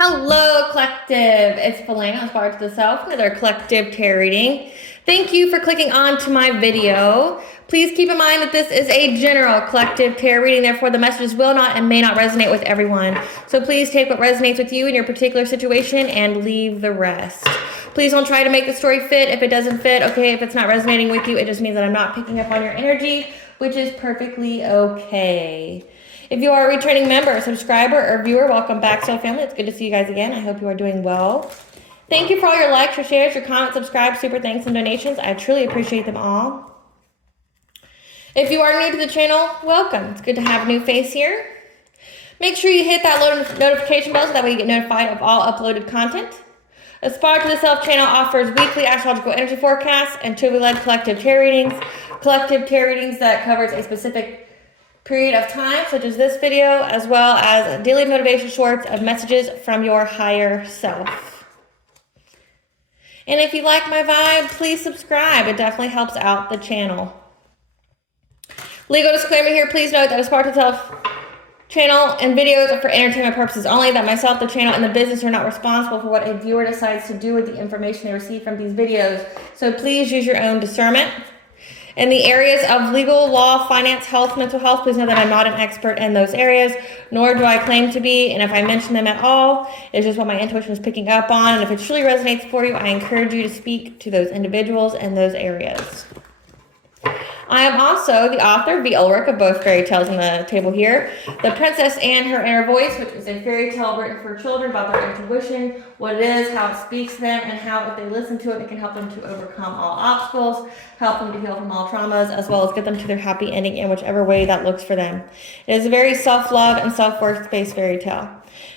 Hello, collective. It's Felena, Aspire to the Self, with our collective tarot reading. Thank you for clicking on to my video. Please keep in mind that this is a general collective tarot reading, therefore the messages will not and may not resonate with everyone. So please take what resonates with you in your particular situation and leave the rest. Please don't try to make the story fit if it doesn't fit. Okay, if it's not resonating with you, it just means that I'm not picking up on your energy, which is perfectly okay. If you are a returning member, subscriber, or viewer, welcome back, Soul Family. It's good to see you guys again. I hope you are doing well. Thank you for all your likes, your shares, your comments, subscribes, super thanks, and donations. I truly appreciate them all. If you are new to the channel, welcome. It's good to have a new face here. Make sure you hit that notification bell so that way you get notified of all uploaded content. Aspire to the Self channel offers weekly astrological energy forecasts and Tubi-led collective tarot readings. Collective tarot readings that covers a specific period of time, such as this video, as well as daily motivation shorts of messages from your higher self. And if you like my vibe, please subscribe. It definitely helps out the channel. Legal disclaimer here, please note that Aspire to the Self channel and videos are for entertainment purposes only, that myself, the channel, and the business are not responsible for what a viewer decides to do with the information they receive from these videos. So please use your own discernment. In the areas of legal, law, finance, health, mental health, please know that I'm not an expert in those areas, nor do I claim to be. And if I mention them at all, it's just what my intuition is picking up on. And if it truly resonates for you, I encourage you to speak to those individuals in those areas. I am also the author, the Ulrich, of both fairy tales on the table here. The Princess and Her Inner Voice, which is a fairy tale written for children about their intuition, what it is, how it speaks to them, and how if they listen to it, it can help them to overcome all obstacles, help them to heal from all traumas, as well as get them to their happy ending in whichever way that looks for them. It is a very self-love and self-worth-based fairy tale.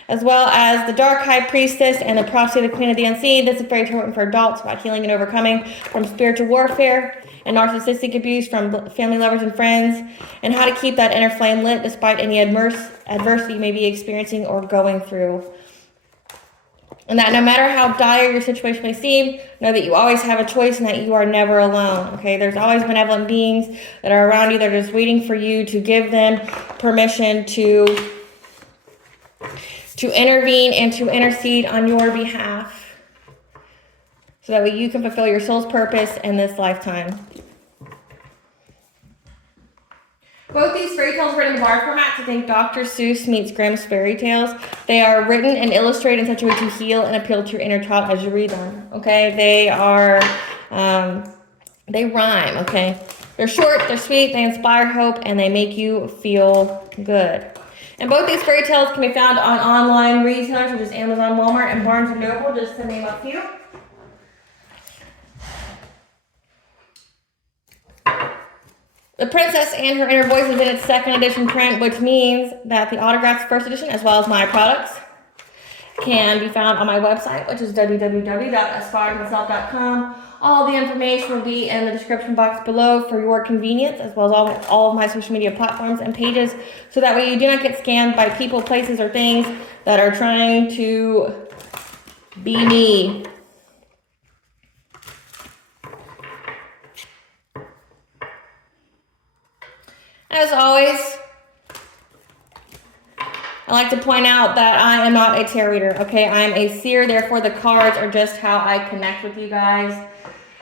As well as The Dark High Priestess and The Prophecy of the Queen of the Unseen. This is a fairy tale written for adults about healing and overcoming from spiritual warfare and narcissistic abuse from family, lovers, and friends, and how to keep that inner flame lit despite any adversity you may be experiencing or going through. And that no matter how dire your situation may seem, know that you always have a choice and that you are never alone, okay? There's always benevolent beings that are around you that are just waiting for you to give them permission to intervene and to intercede on your behalf, so that way you can fulfill your soul's purpose in this lifetime. Both these fairy tales are written in bar format, so think Dr. Seuss meets Grimm's fairy tales. They are written and illustrated in such a way to heal and appeal to your inner child as you read them, okay? They are, they rhyme, okay? They're short, they're sweet, they inspire hope, and they make you feel good. And both these fairy tales can be found on online retailers such as Amazon, Walmart, and Barnes & Noble, just to name a few. The Princess and Her Inner Voice is in its second edition print, which means that the autographs first edition, as well as my products, can be found on my website, which is www.aspiraltotheself.com. All the information will be in the description box below for your convenience, as well as all of my social media platforms and pages, so that way you do not get scammed by people, places, or things that are trying to be me. As always, I like to point out that I am not a tarot reader, okay? I am a seer, therefore the cards are just how I connect with you guys.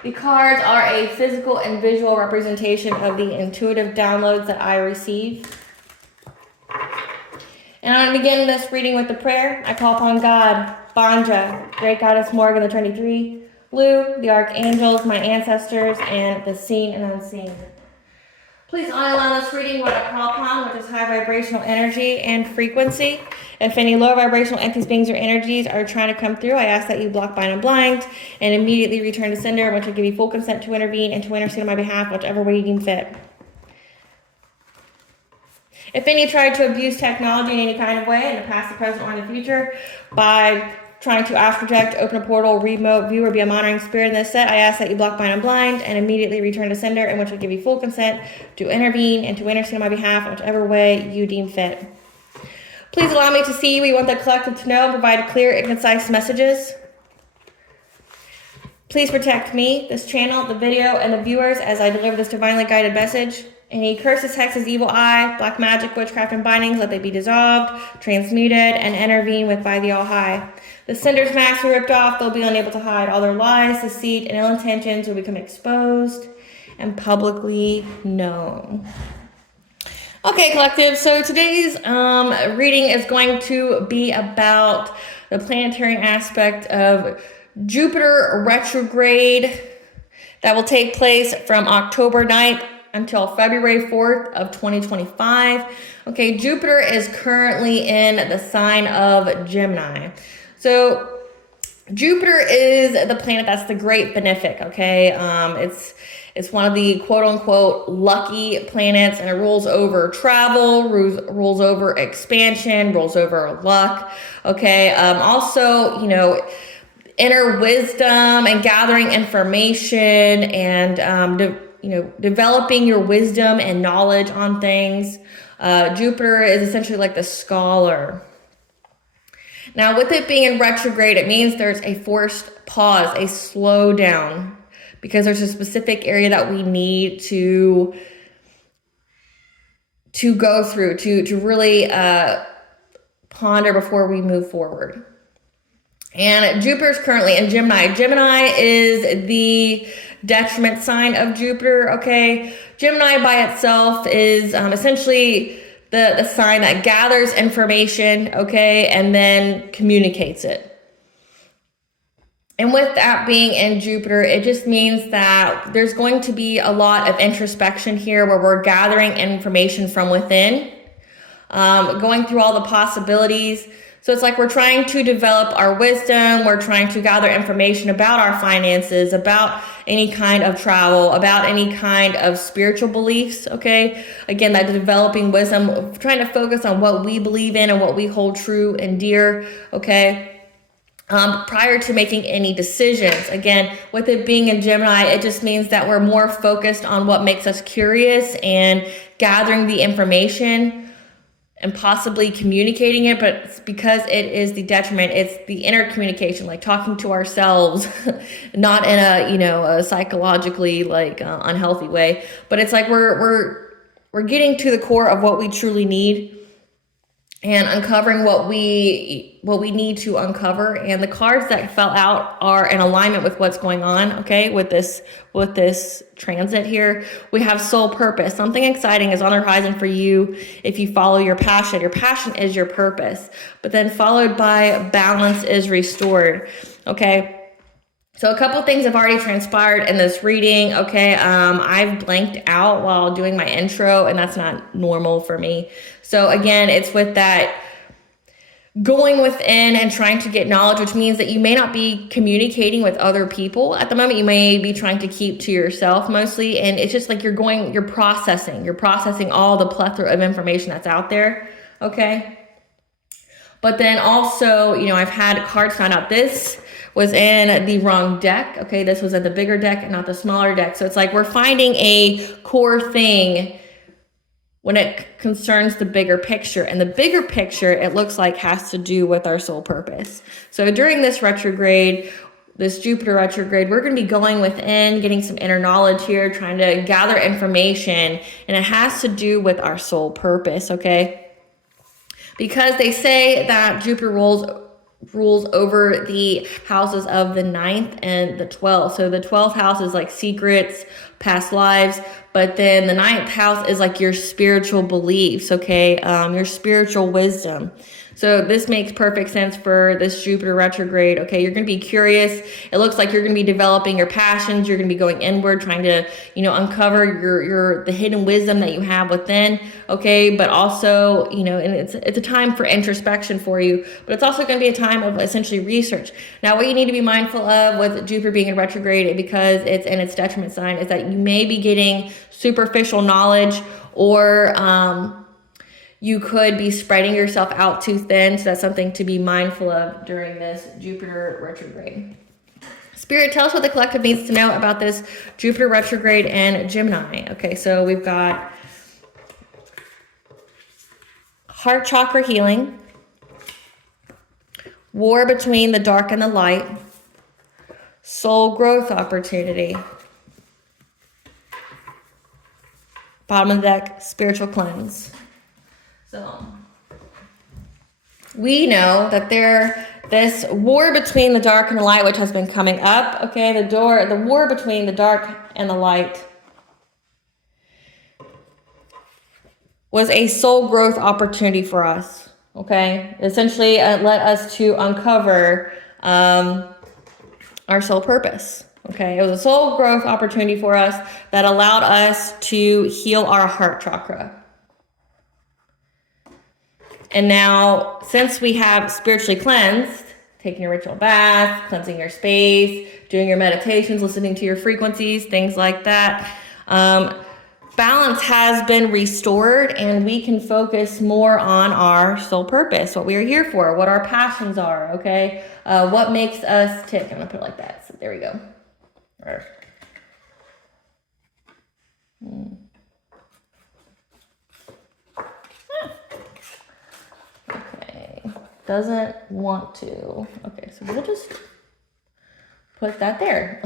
The cards are a physical and visual representation of the intuitive downloads that I receive. And I'm going to begin this reading with the prayer. I call upon God, Banja, Great Goddess Morgan, the 23, Lu, the Archangels, my ancestors, and the seen and unseen. Please honor allow this reading what I call upon, which is high vibrational energy and frequency. If any low vibrational entities, beings, or energies are trying to come through, I ask that you block, bind, and blind, and immediately return to sender, which will give you full consent to intervene and to intercede on my behalf, whichever way you deem fit. If any tried to abuse technology in any kind of way, in the past, the present, or in the future, by trying to astral project, open a portal, remote view, or be a monitoring spirit in this set, I ask that you block, bind, and blind, and immediately return to sender, in which will give you full consent to intervene and to intercede on my behalf, whichever way you deem fit. Please allow me to see what you want the collective to know and provide clear and concise messages. Please protect me, this channel, the video, and the viewers as I deliver this divinely guided message. Any curses, hexes, evil eye, black magic, witchcraft, and bindings, let they be dissolved, transmuted, and intervene with by the All High. The sender's mask will be ripped off. They'll be unable to hide. All their lies, deceit, and ill intentions will become exposed and publicly known. Okay, collective, so today's reading is going to be about the planetary aspect of Jupiter retrograde that will take place from October 9th until February 4th of 2025. Okay, Jupiter is currently in the sign of Gemini. So Jupiter is the planet that's the great benefic, okay? It's one of the quote-unquote lucky planets, and it rules over travel, rules over expansion, rules over luck, okay? Also, you know, inner wisdom and gathering information and, developing your wisdom and knowledge on things. Jupiter is essentially like the scholar. Now, with it being in retrograde, it means there's a forced pause, a slowdown, because there's a specific area that we need to go through, to really ponder before we move forward. And Jupiter's currently in Gemini. Gemini is the detriment sign of Jupiter, okay? Gemini by itself is essentially the sign that gathers information, okay, and then communicates it. And with that being in Jupiter, it just means that there's going to be a lot of introspection here where we're gathering information from within, going through all the possibilities. So it's like we're trying to develop our wisdom. We're trying to gather information about our finances, about any kind of travel, about any kind of spiritual beliefs, okay? Again, that developing wisdom, trying to focus on what we believe in and what we hold true and dear, okay? Prior to making any decisions. Again, with it being in Gemini, it just means that we're more focused on what makes us curious and gathering the information and possibly communicating it, but it's because it is the detriment, it's the inner communication, like talking to ourselves, not in a psychologically unhealthy way, but it's like we're getting to the core of what we truly need and uncovering what we need to uncover. And the cards that fell out are in alignment with what's going on, okay, with this transit here. We have soul purpose. Something exciting is on the horizon for you if you follow your passion. Your passion is your purpose, but then followed by balance is restored, okay? So a couple things have already transpired in this reading, okay? I've blanked out while doing my intro, and that's not normal for me. So again, it's with that going within and trying to get knowledge, which means that you may not be communicating with other people at the moment. You may be trying to keep to yourself mostly, and it's just like you're processing all the plethora of information that's out there, okay? But then also, I've had cards found out this was in the wrong deck, okay? This was in the bigger deck and not the smaller deck. So it's like we're finding a core thing when it concerns the bigger picture. And the bigger picture, it looks like, has to do with our soul purpose. So during this retrograde, this Jupiter retrograde, we're going to be going within, getting some inner knowledge here, trying to gather information, and it has to do with our soul purpose, okay? Because they say that Jupiter rules over the houses of the 9th and the 12th. So the 12th house is like secrets, past lives, but then the 9th house is like your spiritual beliefs, okay? Your spiritual wisdom. So this makes perfect sense for this Jupiter retrograde, okay? You're going to be curious. It looks like you're going to be developing your passions. You're going to be going inward, trying to, uncover the hidden wisdom that you have within, okay? But also, and it's a time for introspection for you, but it's also going to be a time of essentially research. Now, what you need to be mindful of with Jupiter being in retrograde, because it's in its detriment sign, is that you may be getting superficial knowledge, or you could be spreading yourself out too thin. So that's something to be mindful of during this Jupiter retrograde. Spirit, tell us what the collective needs to know about this Jupiter retrograde and Gemini. Okay, so we've got heart chakra healing, war between the dark and the light, soul growth opportunity, Bottom of the deck, spiritual cleanse. So we know that this war between the dark and the light, which has been coming up, okay, the war between the dark and the light was a soul growth opportunity for us, okay? Essentially, it led us to uncover our soul purpose, okay? It was a soul growth opportunity for us that allowed us to heal our heart chakra. And now, since we have spiritually cleansed, taking your ritual bath, cleansing your space, doing your meditations, listening to your frequencies, things like that, balance has been restored, and we can focus more on our soul purpose, what we are here for, what our passions are, okay? What makes us tick. I'm going to put it like that. So there we go. Okay. Doesn't want to. Okay, so we'll just put that there.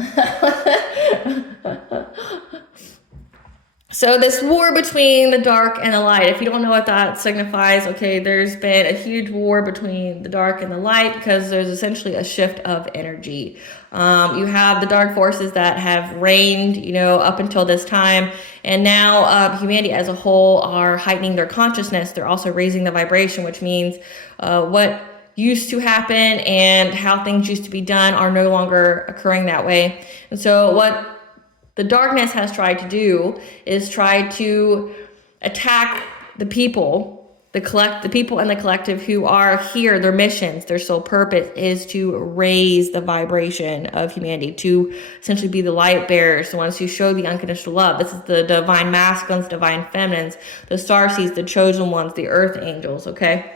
So this war between the dark and the light, if you don't know what that signifies, okay, there's been a huge war between the dark and the light because there's essentially a shift of energy. You have the dark forces that have reigned, up until this time, and now humanity as a whole are heightening their consciousness. They're also raising the vibration, which means what used to happen and how things used to be done are no longer occurring that way. And so what the darkness has tried to do is try to attack the people, the people in the collective who are here. Their missions, their sole purpose is to raise the vibration of humanity, to essentially be the light bearers, the ones who show the unconditional love. This is the divine masculines, divine feminines, the starseeds, the chosen ones, the earth angels, okay?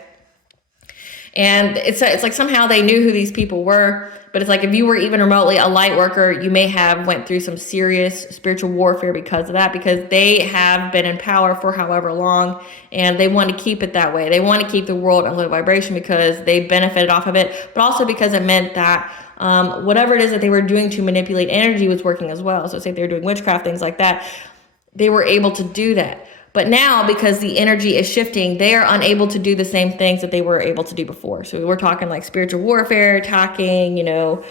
And it's like somehow they knew who these people were, but it's like if you were even remotely a light worker, you may have went through some serious spiritual warfare because of that, because they have been in power for however long, and they want to keep it that way. They want to keep the world in low vibration because they benefited off of it, but also because it meant that whatever it is that they were doing to manipulate energy was working as well. So say if they were doing witchcraft, things like that, they were able to do that. But now, because the energy is shifting, they are unable to do the same things that they were able to do before. So we're talking like spiritual warfare, attacking, the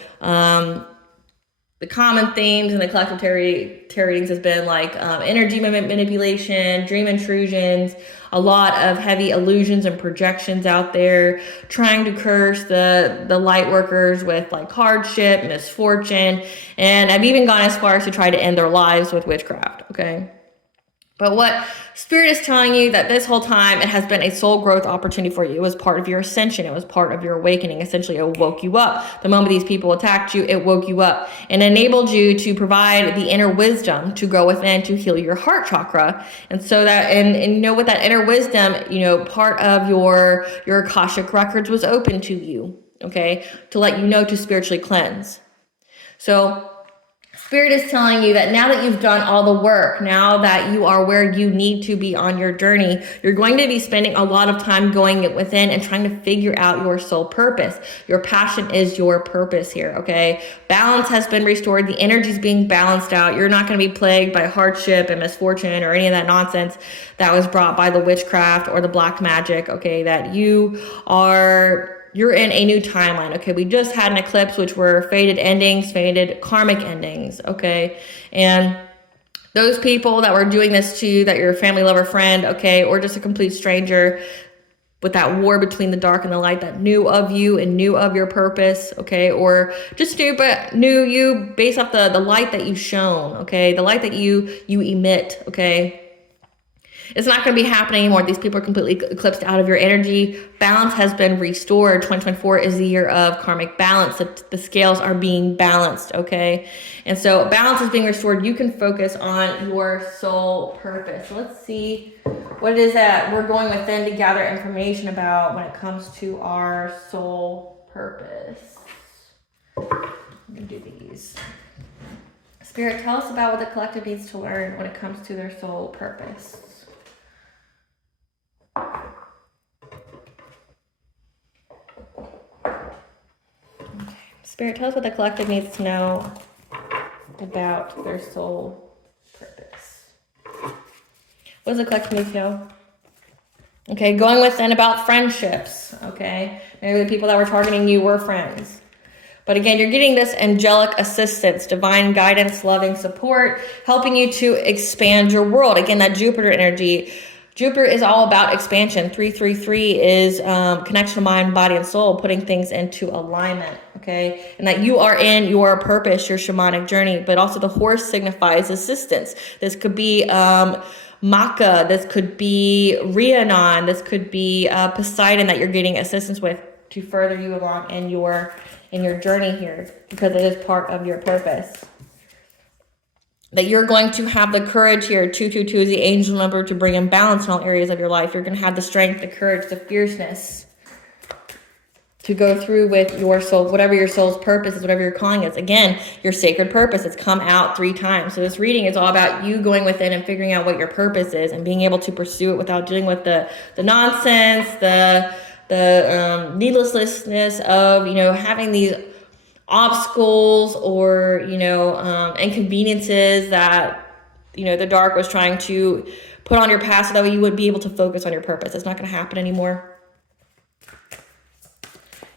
common themes in the collective tarot readings has been like energy manipulation, dream intrusions, a lot of heavy illusions and projections out there, trying to curse the light workers with like hardship, misfortune, and I've even gone as far as to try to end their lives with witchcraft, okay? But what Spirit is telling you that this whole time, it has been a soul growth opportunity for you. It was part of your ascension. It was part of your awakening. Essentially, it woke you up. The moment these people attacked you, it woke you up and enabled you to provide the inner wisdom to go within to heal your heart chakra. And so that, and with that inner wisdom, part of your Akashic records was open to you, okay, to let you know to spiritually cleanse. So Spirit is telling you that now that you've done all the work, now that you are where you need to be on your journey, you're going to be spending a lot of time going within and trying to figure out your soul purpose. Your passion is your purpose here, okay? Balance has been restored. The energy is being balanced out. You're not going to be plagued by hardship and misfortune or any of that nonsense that was brought by the witchcraft or the black magic, okay? That you're in a new timeline, okay? We just had an eclipse, which were fated endings, fated karmic endings, okay? And those people that were doing this to you, that you're a family, lover, friend, okay, or just a complete stranger with that war between the dark and the light that knew of you and knew of your purpose, okay? Or just knew you based off the light that you shone, okay? The light that you emit, okay? It's not going to be happening anymore. These people are completely eclipsed out of your energy. Balance has been restored. 2024 is the year of karmic balance. The scales are being balanced, okay? And so balance is being restored. You can focus on your soul purpose. So let's see what it is that we're going within to gather information about when it comes to our soul purpose. Let me do these. Spirit, tell us about what the collective needs to learn when it comes to their soul purpose. Spirit, tell us what the collective needs to know about their soul purpose. What does the collection need to know? Okay, going within about friendships, okay? Maybe the people that were targeting you were friends. But again, you're getting this angelic assistance, divine guidance, loving support, helping you to expand your world. Again, that Jupiter energy. Jupiter is all about expansion. 333 is connection of mind, body, and soul, putting things into alignment, okay? And that you are in your purpose, your shamanic journey. But also the horse signifies assistance. This could be Maka, this could be Rhiannon, this could be Poseidon that you're getting assistance with to further you along in your journey here, because it is part of your purpose. That you're going to have the courage here. 222 is the angel number to bring in balance in all areas of your life. You're going to have the strength, the courage, the fierceness to go through with your soul, whatever your soul's purpose is, whatever your calling is. Again, your sacred purpose. It's come out 3 times. So this reading is all about you going within and figuring out what your purpose is and being able to pursue it without dealing with the nonsense, the needlessness of, having these obstacles or, inconveniences that, the dark was trying to put on your path so that way you would be able to focus on your purpose. It's not going to happen anymore.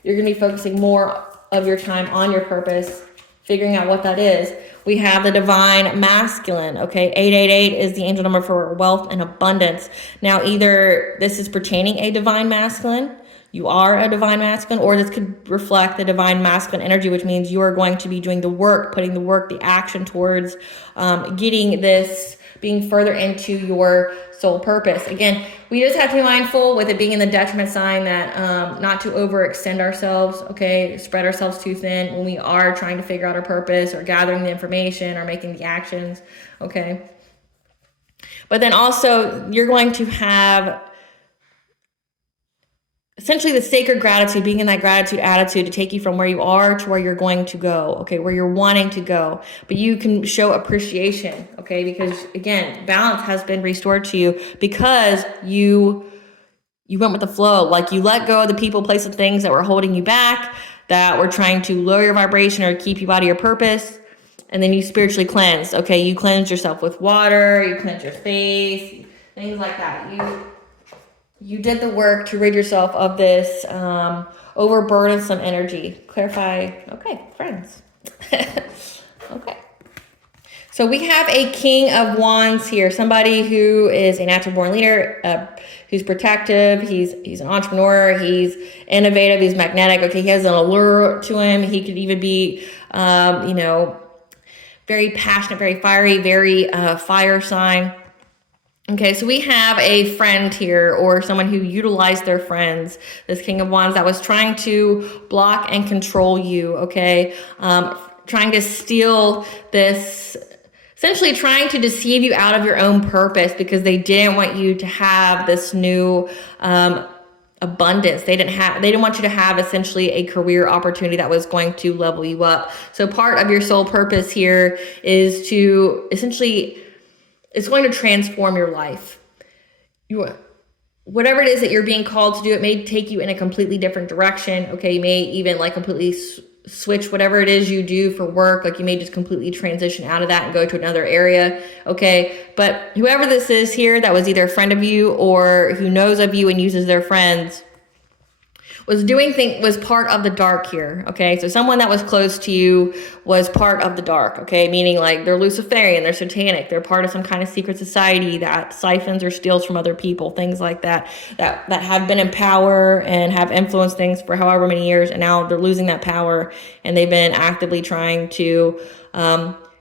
You're going to be focusing more of your time on your purpose, figuring out what that is. We have the divine masculine, okay? 888 is the angel number for wealth and abundance. Now, either this is pertaining a divine masculine, you are a divine masculine, or this could reflect the divine masculine energy, which means you are going to be doing the work, putting the work, the action towards getting this, being further into your soul purpose. Again, we just have to be mindful with it being in the detriment sign that not to overextend ourselves, okay, spread ourselves too thin when we are trying to figure out our purpose or gathering the information or making the actions, okay? But then also you're going to have essentially the sacred gratitude, being in that gratitude attitude to take you from where you are to where you're going to go, okay, where you're wanting to go. But you can show appreciation, okay, because again, balance has been restored to you because you went with the flow. Like you let go of the people, places, and things that were holding you back, that were trying to lower your vibration or keep you out of your purpose. And then you spiritually cleanse, okay? You cleanse yourself with water, you cleanse your face, things like that. You did the work to rid yourself of this overburdensome energy. Clarify. Okay, friends. Okay. So we have a King of Wands here. Somebody who is a natural born leader, who's protective. He's an entrepreneur. He's innovative. He's magnetic. Okay, he has an allure to him. He could even be, very passionate, very fiery, very fire sign. Okay, so we have a friend here, or someone who utilized their friends, this King of Wands that was trying to block and control you, okay? Trying to steal this, essentially trying to deceive you out of your own purpose because they didn't want you to have this new abundance. They didn't want you to have essentially a career opportunity that was going to level you up. So part of your soul purpose here is to essentially, it's going to transform your life. Whatever it is that you're being called to do, it may take you in a completely different direction. Okay, you may even completely switch whatever it is you do for work. Like you may just completely transition out of that and go to another area. Okay, but whoever this is here that was either a friend of you or who knows of you and uses their friends was part of the dark here, okay? So someone that was close to you was part of the dark, okay? Meaning they're Luciferian, they're satanic, they're part of some kind of secret society that siphons or steals from other people, things like that have been in power and have influenced things for however many years, and now they're losing that power, and they've been actively trying to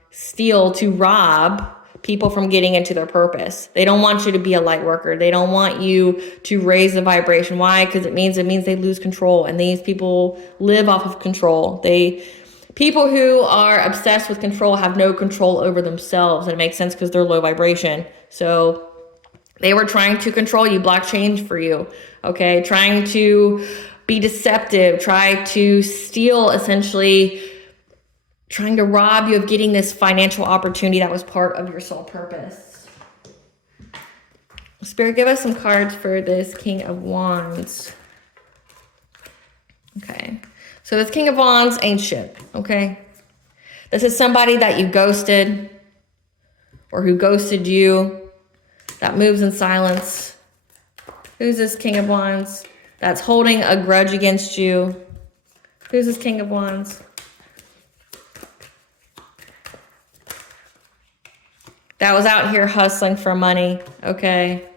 steal, to rob people from getting into their purpose. They don't want you to be a light worker. They don't want you to raise the vibration. Why? Because it means they lose control, and these people live off of control. People who are obsessed with control have no control over themselves, and it makes sense because they're low vibration. So they were trying to control you, block change for you, okay? Trying to be deceptive, try to steal, essentially trying to rob you of getting this financial opportunity that was part of your soul purpose. Spirit, give us some cards for this King of Wands. Okay. So this King of Wands ain't shit, okay? This is somebody that you ghosted or who ghosted you. that moves in silence. Who's this King of Wands that's holding a grudge against you? Who's this King of Wands? That was out here hustling for money, okay?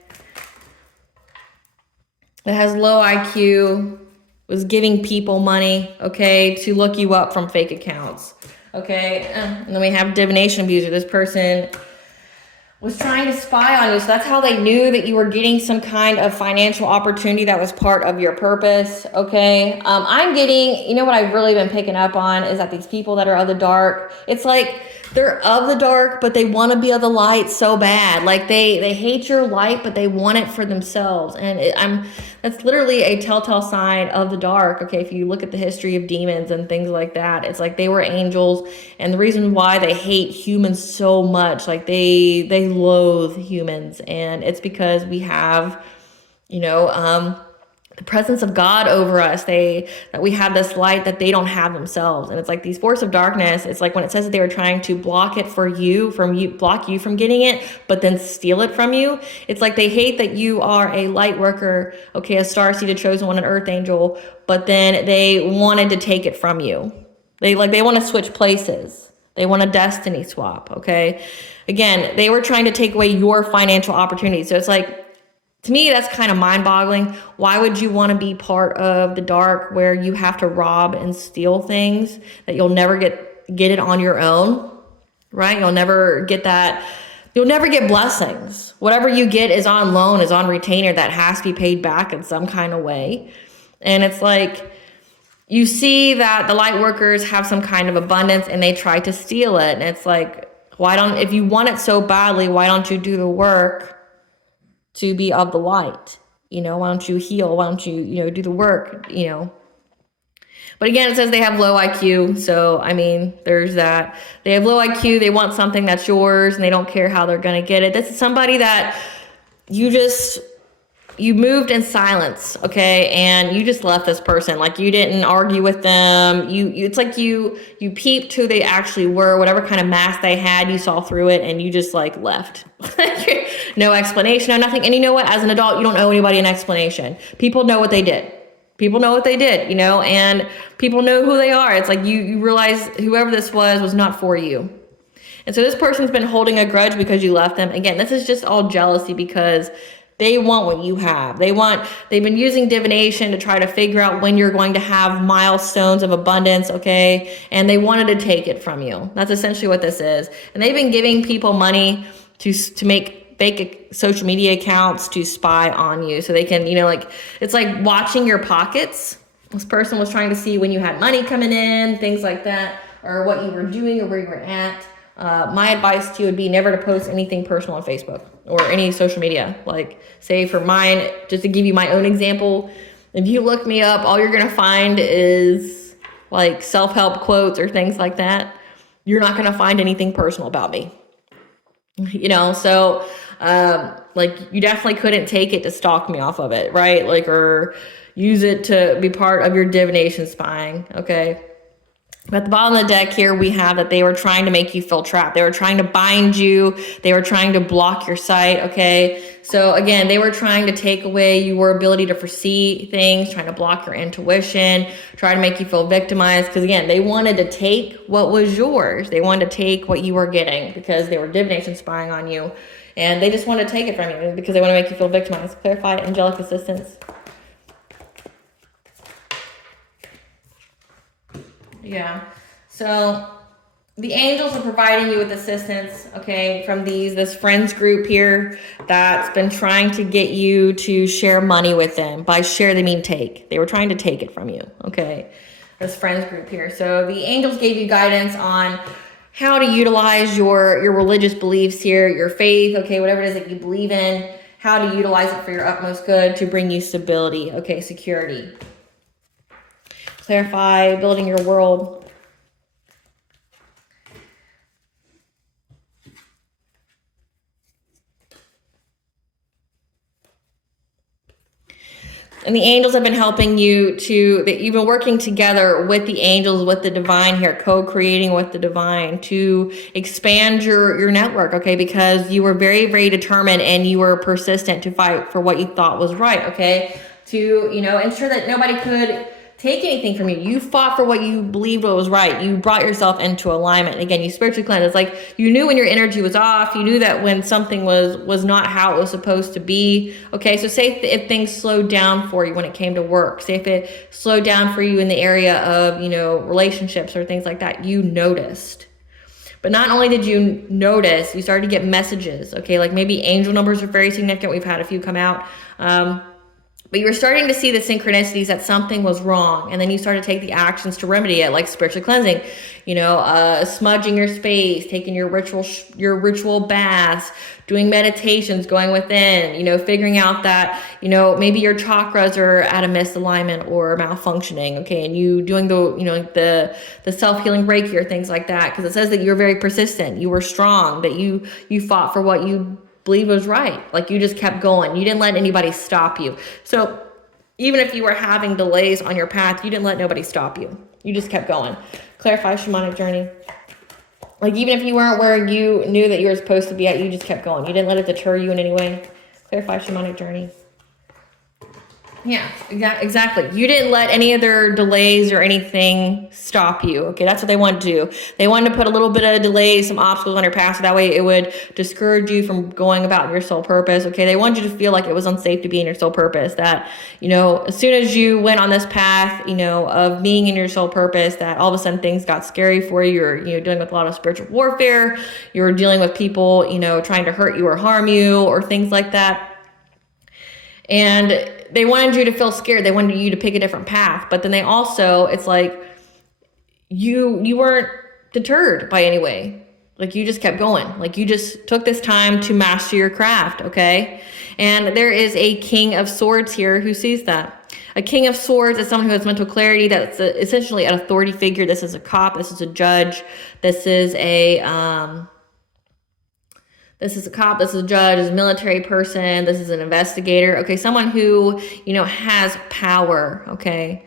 That has low IQ, was giving people money, okay, to look you up from fake accounts, okay? And then we have divination abuser. This person was trying to spy on you. So that's how they knew that you were getting some kind of financial opportunity that was part of your purpose, okay? I'm getting, you know what I've really been picking up on is that these people that are of the dark, it's like they're of the dark, but they want to be of the light so bad. Like they hate your light, but they want it for themselves. And that's literally a telltale sign of the dark. Okay, if you look at the history of demons and things like that, it's like they were angels, and the reason why they hate humans so much, like they loathe humans, and it's because we have, you know, the presence of God over us. That we have this light that they don't have themselves. And it's like these forces of darkness. It's like when it says that they were trying to block it block you from getting it, but then steal it from you. It's like they hate that you are a light worker, okay, a star-seeded chosen one, an earth angel, but then they wanted to take it from you. They want to switch places. They want a destiny swap, okay? Again, they were trying to take away your financial opportunities. So it's like, to me, that's kind of mind-boggling. Why would you want to be part of the dark where you have to rob and steal things that you'll never get it on your own, right? You'll never get that. You'll never get blessings. Whatever you get is on loan, is on retainer, that has to be paid back in some kind of way. And it's like, you see that the light workers have some kind of abundance and they try to steal it. And it's like, if you want it so badly, why don't you do the work to be of the light? You know, why don't you heal? Why don't you, do the work, But again, it says they have low IQ. So, I mean, there's that. They have low IQ. They want something that's yours and they don't care how they're going to get it. This is somebody that you moved in silence, okay? And you just left this person. Like, you didn't argue with them. It's like you peeped who they actually were, whatever kind of mask they had, you saw through it, and you just like left. No explanation, no nothing. And you know what? As an adult, you don't owe anybody an explanation. People know what they did. People know what they did, and people know who they are. It's like you realize whoever this was not for you. And so this person's been holding a grudge because you left them. Again, this is just all jealousy because they want what you have. They've been using divination to try to figure out when you're going to have milestones of abundance, okay? And they wanted to take it from you. That's essentially what this is. And they've been giving people money to make fake social media accounts to spy on you. So they can, it's like watching your pockets. This person was trying to see when you had money coming in, things like that, or what you were doing or where you were at. My advice to you would be never to post anything personal on Facebook or any social media. Like, say for mine, just to give you my own example, if you look me up, all you're going to find is like self-help quotes or things like that. You're not going to find anything personal about me. So you definitely couldn't take it to stalk me off of it, right? Or use it to be part of your divination spying, okay? At the bottom of the deck here, we have that they were trying to make you feel trapped. They were trying to bind you. They were trying to block your sight, okay? So again, they were trying to take away your ability to foresee things, trying to block your intuition, trying to make you feel victimized. Because again, they wanted to take what was yours. They wanted to take what you were getting because they were divination spying on you. And they just want to take it from you because they want to make you feel victimized. Clarify angelic assistance. Yeah, so the angels are providing you with assistance, okay, from this friends group here that's been trying to get you to share money with them. By share, they mean take. They were trying to take it from you, okay, this friends group here. So the angels gave you guidance on how to utilize your religious beliefs here, your faith, okay, whatever it is that you believe in, how to utilize it for your utmost good to bring you stability, okay, security. Clarify building your world. And the angels have been helping you that you've been working together with the angels, with the divine here, co-creating with the divine to expand your network, okay? Because you were very, very determined and you were persistent to fight for what you thought was right, okay? To, ensure that nobody could take anything from you. You fought for what you believed was right. You brought yourself into alignment. Again, you spiritually cleansed. It's like you knew when your energy was off. You knew that when something was not how it was supposed to be. Okay, so say if things slowed down for you when it came to work. Say if it slowed down for you in the area of, relationships or things like that, you noticed. But not only did you notice, you started to get messages. Okay, like maybe angel numbers are very significant. We've had a few come out. But you were starting to see the synchronicities that something was wrong. And then you started to take the actions to remedy it, like spiritual cleansing, smudging your space, taking your ritual baths, doing meditations, going within, figuring out that, maybe your chakras are at a misalignment or malfunctioning. Okay. And you doing the self-healing Reiki or things like that. Cause it says that you're very persistent. You were strong, that you fought for what you believe was right. Like you just kept going. You didn't let anybody stop you. So even if you were having delays on your path, you didn't let nobody stop you. You just kept going. Clarify shamanic journey. Like even if you weren't where you knew that you were supposed to be at, you just kept going. You didn't let it deter you in any way. Clarify shamanic journey. Yeah, exactly. You didn't let any of their delays or anything stop you. Okay, that's what they wanted to do. They wanted to put a little bit of delays, some obstacles on your path, so that way it would discourage you from going about your soul purpose. Okay, they wanted you to feel like it was unsafe to be in your soul purpose. That, as soon as you went on this path, of being in your soul purpose, that all of a sudden things got scary for you. You're, dealing with a lot of spiritual warfare. You're dealing with people, trying to hurt you or harm you or things like that. And they wanted you to feel scared. They wanted you to pick a different path. But then they also, it's like you weren't deterred by any way. Like you just kept going. Like you just took this time to master your craft, okay? And there is a King of Swords here who sees that. A King of Swords is someone who has mental clarity. That's essentially an authority figure. This is a cop. This is a judge. This is a cop, this is a judge, this is a military person, this is an investigator. Okay, someone who, has power, okay?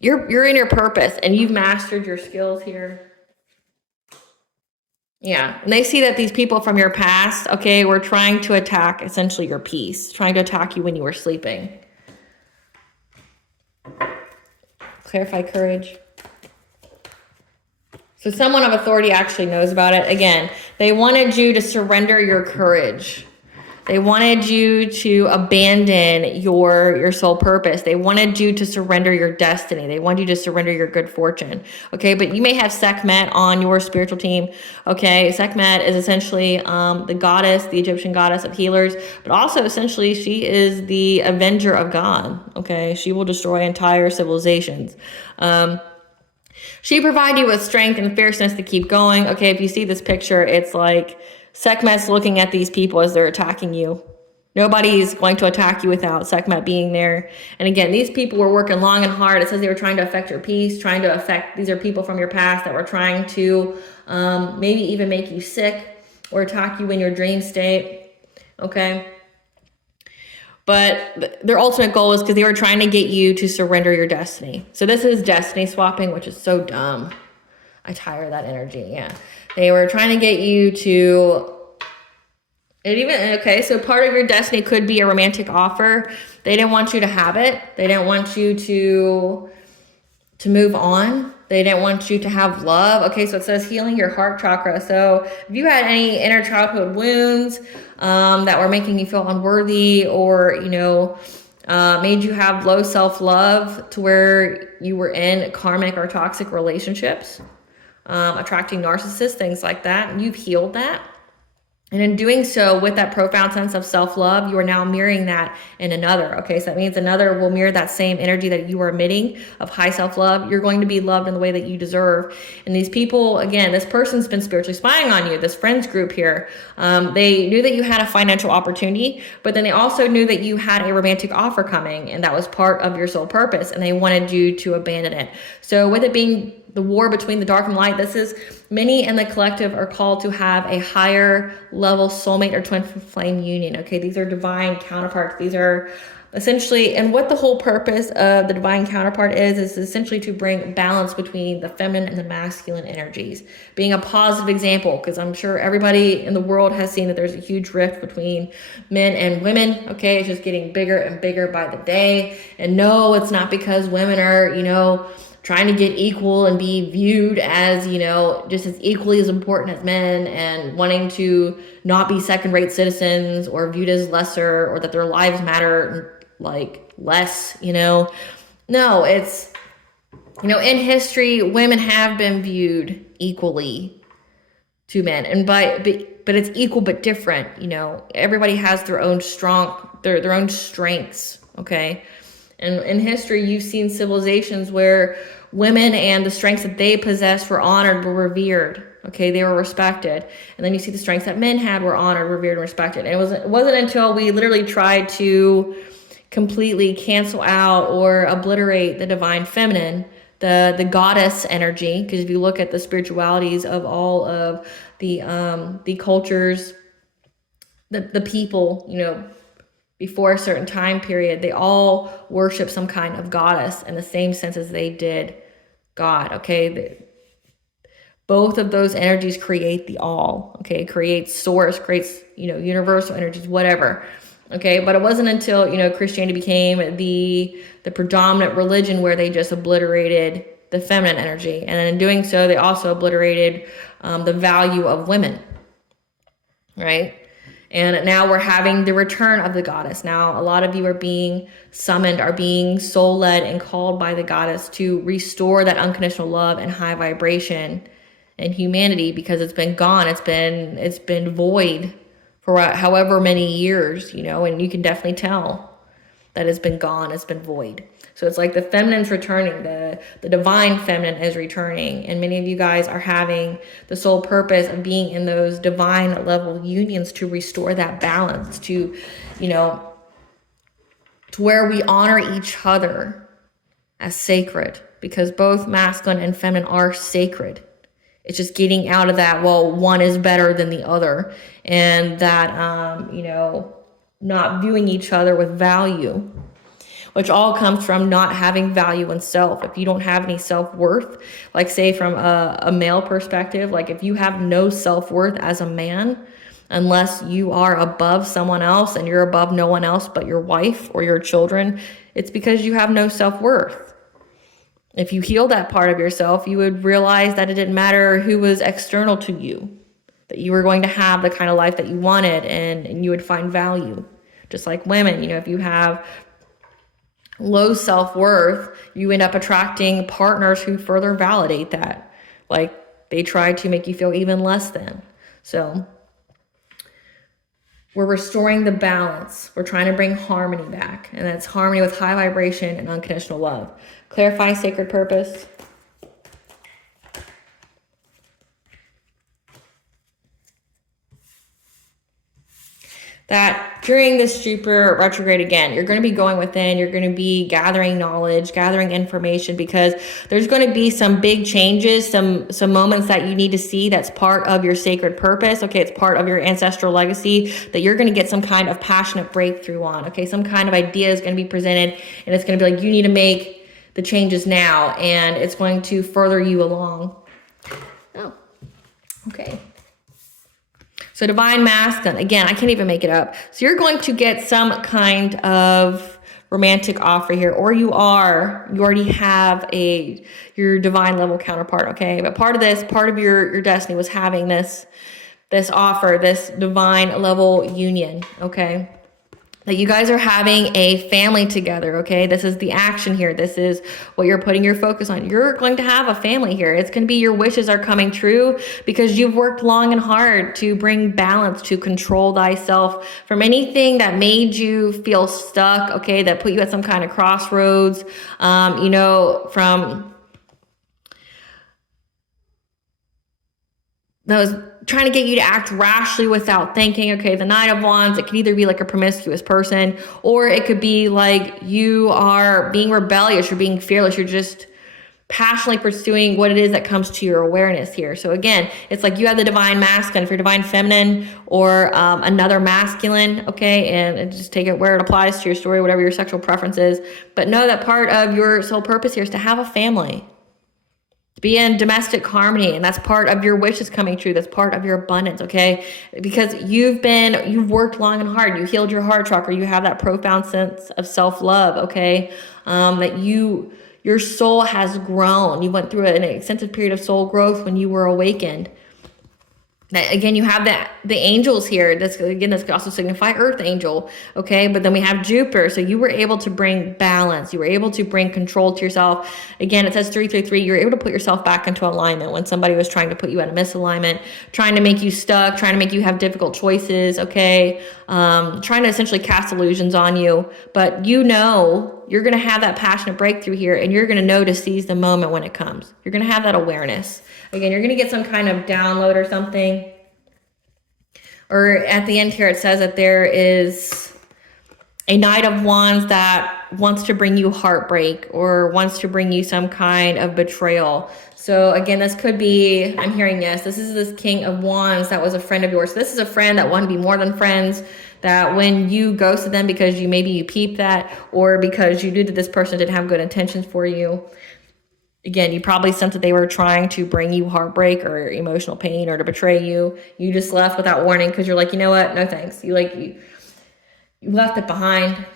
You're in your purpose and you've mastered your skills here. Yeah, and they see that these people from your past, okay, were trying to attack essentially your peace, trying to attack you when you were sleeping. Clarify courage. So someone of authority actually knows about it. Again, they wanted you to surrender your courage. They wanted you to abandon your soul purpose. They wanted you to surrender your destiny. They wanted you to surrender your good fortune. Okay, but you may have Sekhmet on your spiritual team. Okay, Sekhmet is essentially the goddess, the Egyptian goddess of healers, but also essentially she is the avenger of God. Okay, she will destroy entire civilizations. She provides you with strength and fierceness to keep going. Okay, if you see this picture, it's like Sekhmet's looking at these people as they're attacking you. Nobody's going to attack you without Sekhmet being there. And again, these people were working long and hard. It says they were trying to affect your peace, these are people from your past that were trying to maybe even make you sick or attack you in your dream state. Okay. But their ultimate goal is because they were trying to get you to surrender your destiny. So this is destiny swapping, which is so dumb. I tire of that energy. Yeah. They were trying to get you to, so part of your destiny could be a romantic offer. They didn't want you to have it. They didn't want you to move on. They didn't want you to have love. Okay, so it says healing your heart chakra. So if you had any inner childhood wounds that were making you feel unworthy or, made you have low self-love to where you were in karmic or toxic relationships, attracting narcissists, things like that, and you've healed that. And in doing so, with that profound sense of self-love, you are now mirroring that in another. Okay, so that means another will mirror that same energy that you are emitting of high self-love. You're going to be loved in the way that you deserve. And these people, again, this person's been spiritually spying on you, this friends group here. They knew that you had a financial opportunity, but then they also knew that you had a romantic offer coming, and that was part of your soul purpose, and they wanted you to abandon it. So with it being the war between the dark and light, this is many in the collective are called to have a higher level soulmate or twin flame union. Okay, these are divine counterparts. These are essentially, and what the whole purpose of the divine counterpart is essentially to bring balance between the feminine and the masculine energies, being a positive example, because I'm sure everybody in the world has seen that there's a huge rift between men and women. Okay, it's just getting bigger and bigger by the day. And no, it's not because women are, trying to get equal and be viewed as, just as equally as important as men, and wanting to not be second-rate citizens or viewed as lesser, or that their lives matter like less. No, it's, in history, women have been viewed equally to men, and but it's equal but different. Everybody has their own their own strengths. Okay. And in history, you've seen civilizations where women and the strengths that they possessed were honored, were revered. Okay, they were respected. And then you see the strengths that men had were honored, revered, and respected. And it wasn't until we literally tried to completely cancel out or obliterate the divine feminine, the goddess energy, because if you look at the spiritualities of all of the cultures, the people, before a certain time period, they all worship some kind of goddess in the same sense as they did God. Okay, both of those energies create the all. Okay, creates source, creates universal energies, whatever. Okay, but it wasn't until Christianity became the predominant religion where they just obliterated the feminine energy, and in doing so, they also obliterated the value of women. Right. And now we're having the return of the goddess. Now, a lot of you are being summoned, are being soul-led and called by the goddess to restore that unconditional love and high vibration in humanity, because it's been gone. It's been void for however many years, and you can definitely tell that it's been gone. It's been void. So it's like the feminine's returning, the divine feminine is returning. And many of you guys are having the sole purpose of being in those divine level unions to restore that balance, to where we honor each other as sacred, because both masculine and feminine are sacred. It's just getting out of that, well, one is better than the other, and that, not viewing each other with value, which all comes from not having value in self. If you don't have any self-worth, like say from a male perspective, like if you have no self-worth as a man, unless you are above someone else and you're above no one else but your wife or your children, it's because you have no self-worth. If you heal that part of yourself, you would realize that it didn't matter who was external to you, that you were going to have the kind of life that you wanted, and you would find value. Just like women, if you have low self-worth, you end up attracting partners who further validate that. Like they try to make you feel even less than. So we're restoring the balance. We're trying to bring harmony back. And that's harmony with high vibration and unconditional love. Clarify sacred purpose. That during this Jupiter retrograde, again, you're going to be going within, you're going to be gathering knowledge, gathering information, because there's going to be some big changes, some moments that you need to see that's part of your sacred purpose. Okay, it's part of your ancestral legacy that you're going to get some kind of passionate breakthrough on. Okay, some kind of idea is going to be presented, and it's going to be like, you need to make the changes now, and it's going to further you along. Oh, okay. So divine masculine, again, I can't even make it up. So you're going to get some kind of romantic offer here, or you already have your divine level counterpart, okay? But part of your destiny was having this offer, this divine level union, okay? That you guys are having a family together, okay? This is the action here. This is what you're putting your focus on. You're going to have a family here. It's going to be your wishes are coming true because you've worked long and hard to bring balance, to control thyself from anything that made you feel stuck, okay? That put you at some kind of crossroads, from that was trying to get you to act rashly without thinking. Okay, the Knight of Wands, it could either be like a promiscuous person, or it could be like you are being rebellious, you're being fearless, you're just passionately pursuing what it is that comes to your awareness here. So again, it's like you have the divine masculine, if you're divine feminine or another masculine, okay, and just take it where it applies to your story, whatever your sexual preference is. But know that part of your soul purpose here is to have a family, to be in domestic harmony, and that's part of your wishes coming true. That's part of your abundance, okay? Because you've worked long and hard. You healed your heart chakra. You have that profound sense of self-love, okay? That your soul has grown. You went through an extensive period of soul growth when you were awakened. That, again, you have the angels here. This could also signify earth angel, okay? But then we have Jupiter. So you were able to bring balance. You were able to bring control to yourself. Again, it says 333. You were able to put yourself back into alignment when somebody was trying to put you at a misalignment, trying to make you stuck, trying to make you have difficult choices, okay? Trying to essentially cast illusions on you. But you know you're going to have that passionate breakthrough here, and you're going to know to seize the moment when it comes. You're going to have that awareness. Again, you're going to get some kind of download or something. Or at the end here, it says that there is a Knight of Wands that wants to bring you heartbreak or wants to bring you some kind of betrayal. So again, this could be, I'm hearing yes, this is this King of Wands that was a friend of yours. So this is a friend that wanted to be more than friends, that when you ghosted them because maybe you peeped that, or because you knew that this person didn't have good intentions for you. Again, you probably sensed that they were trying to bring you heartbreak or emotional pain or to betray you. You just left without warning because you're like, you know what? No thanks. You left it behind.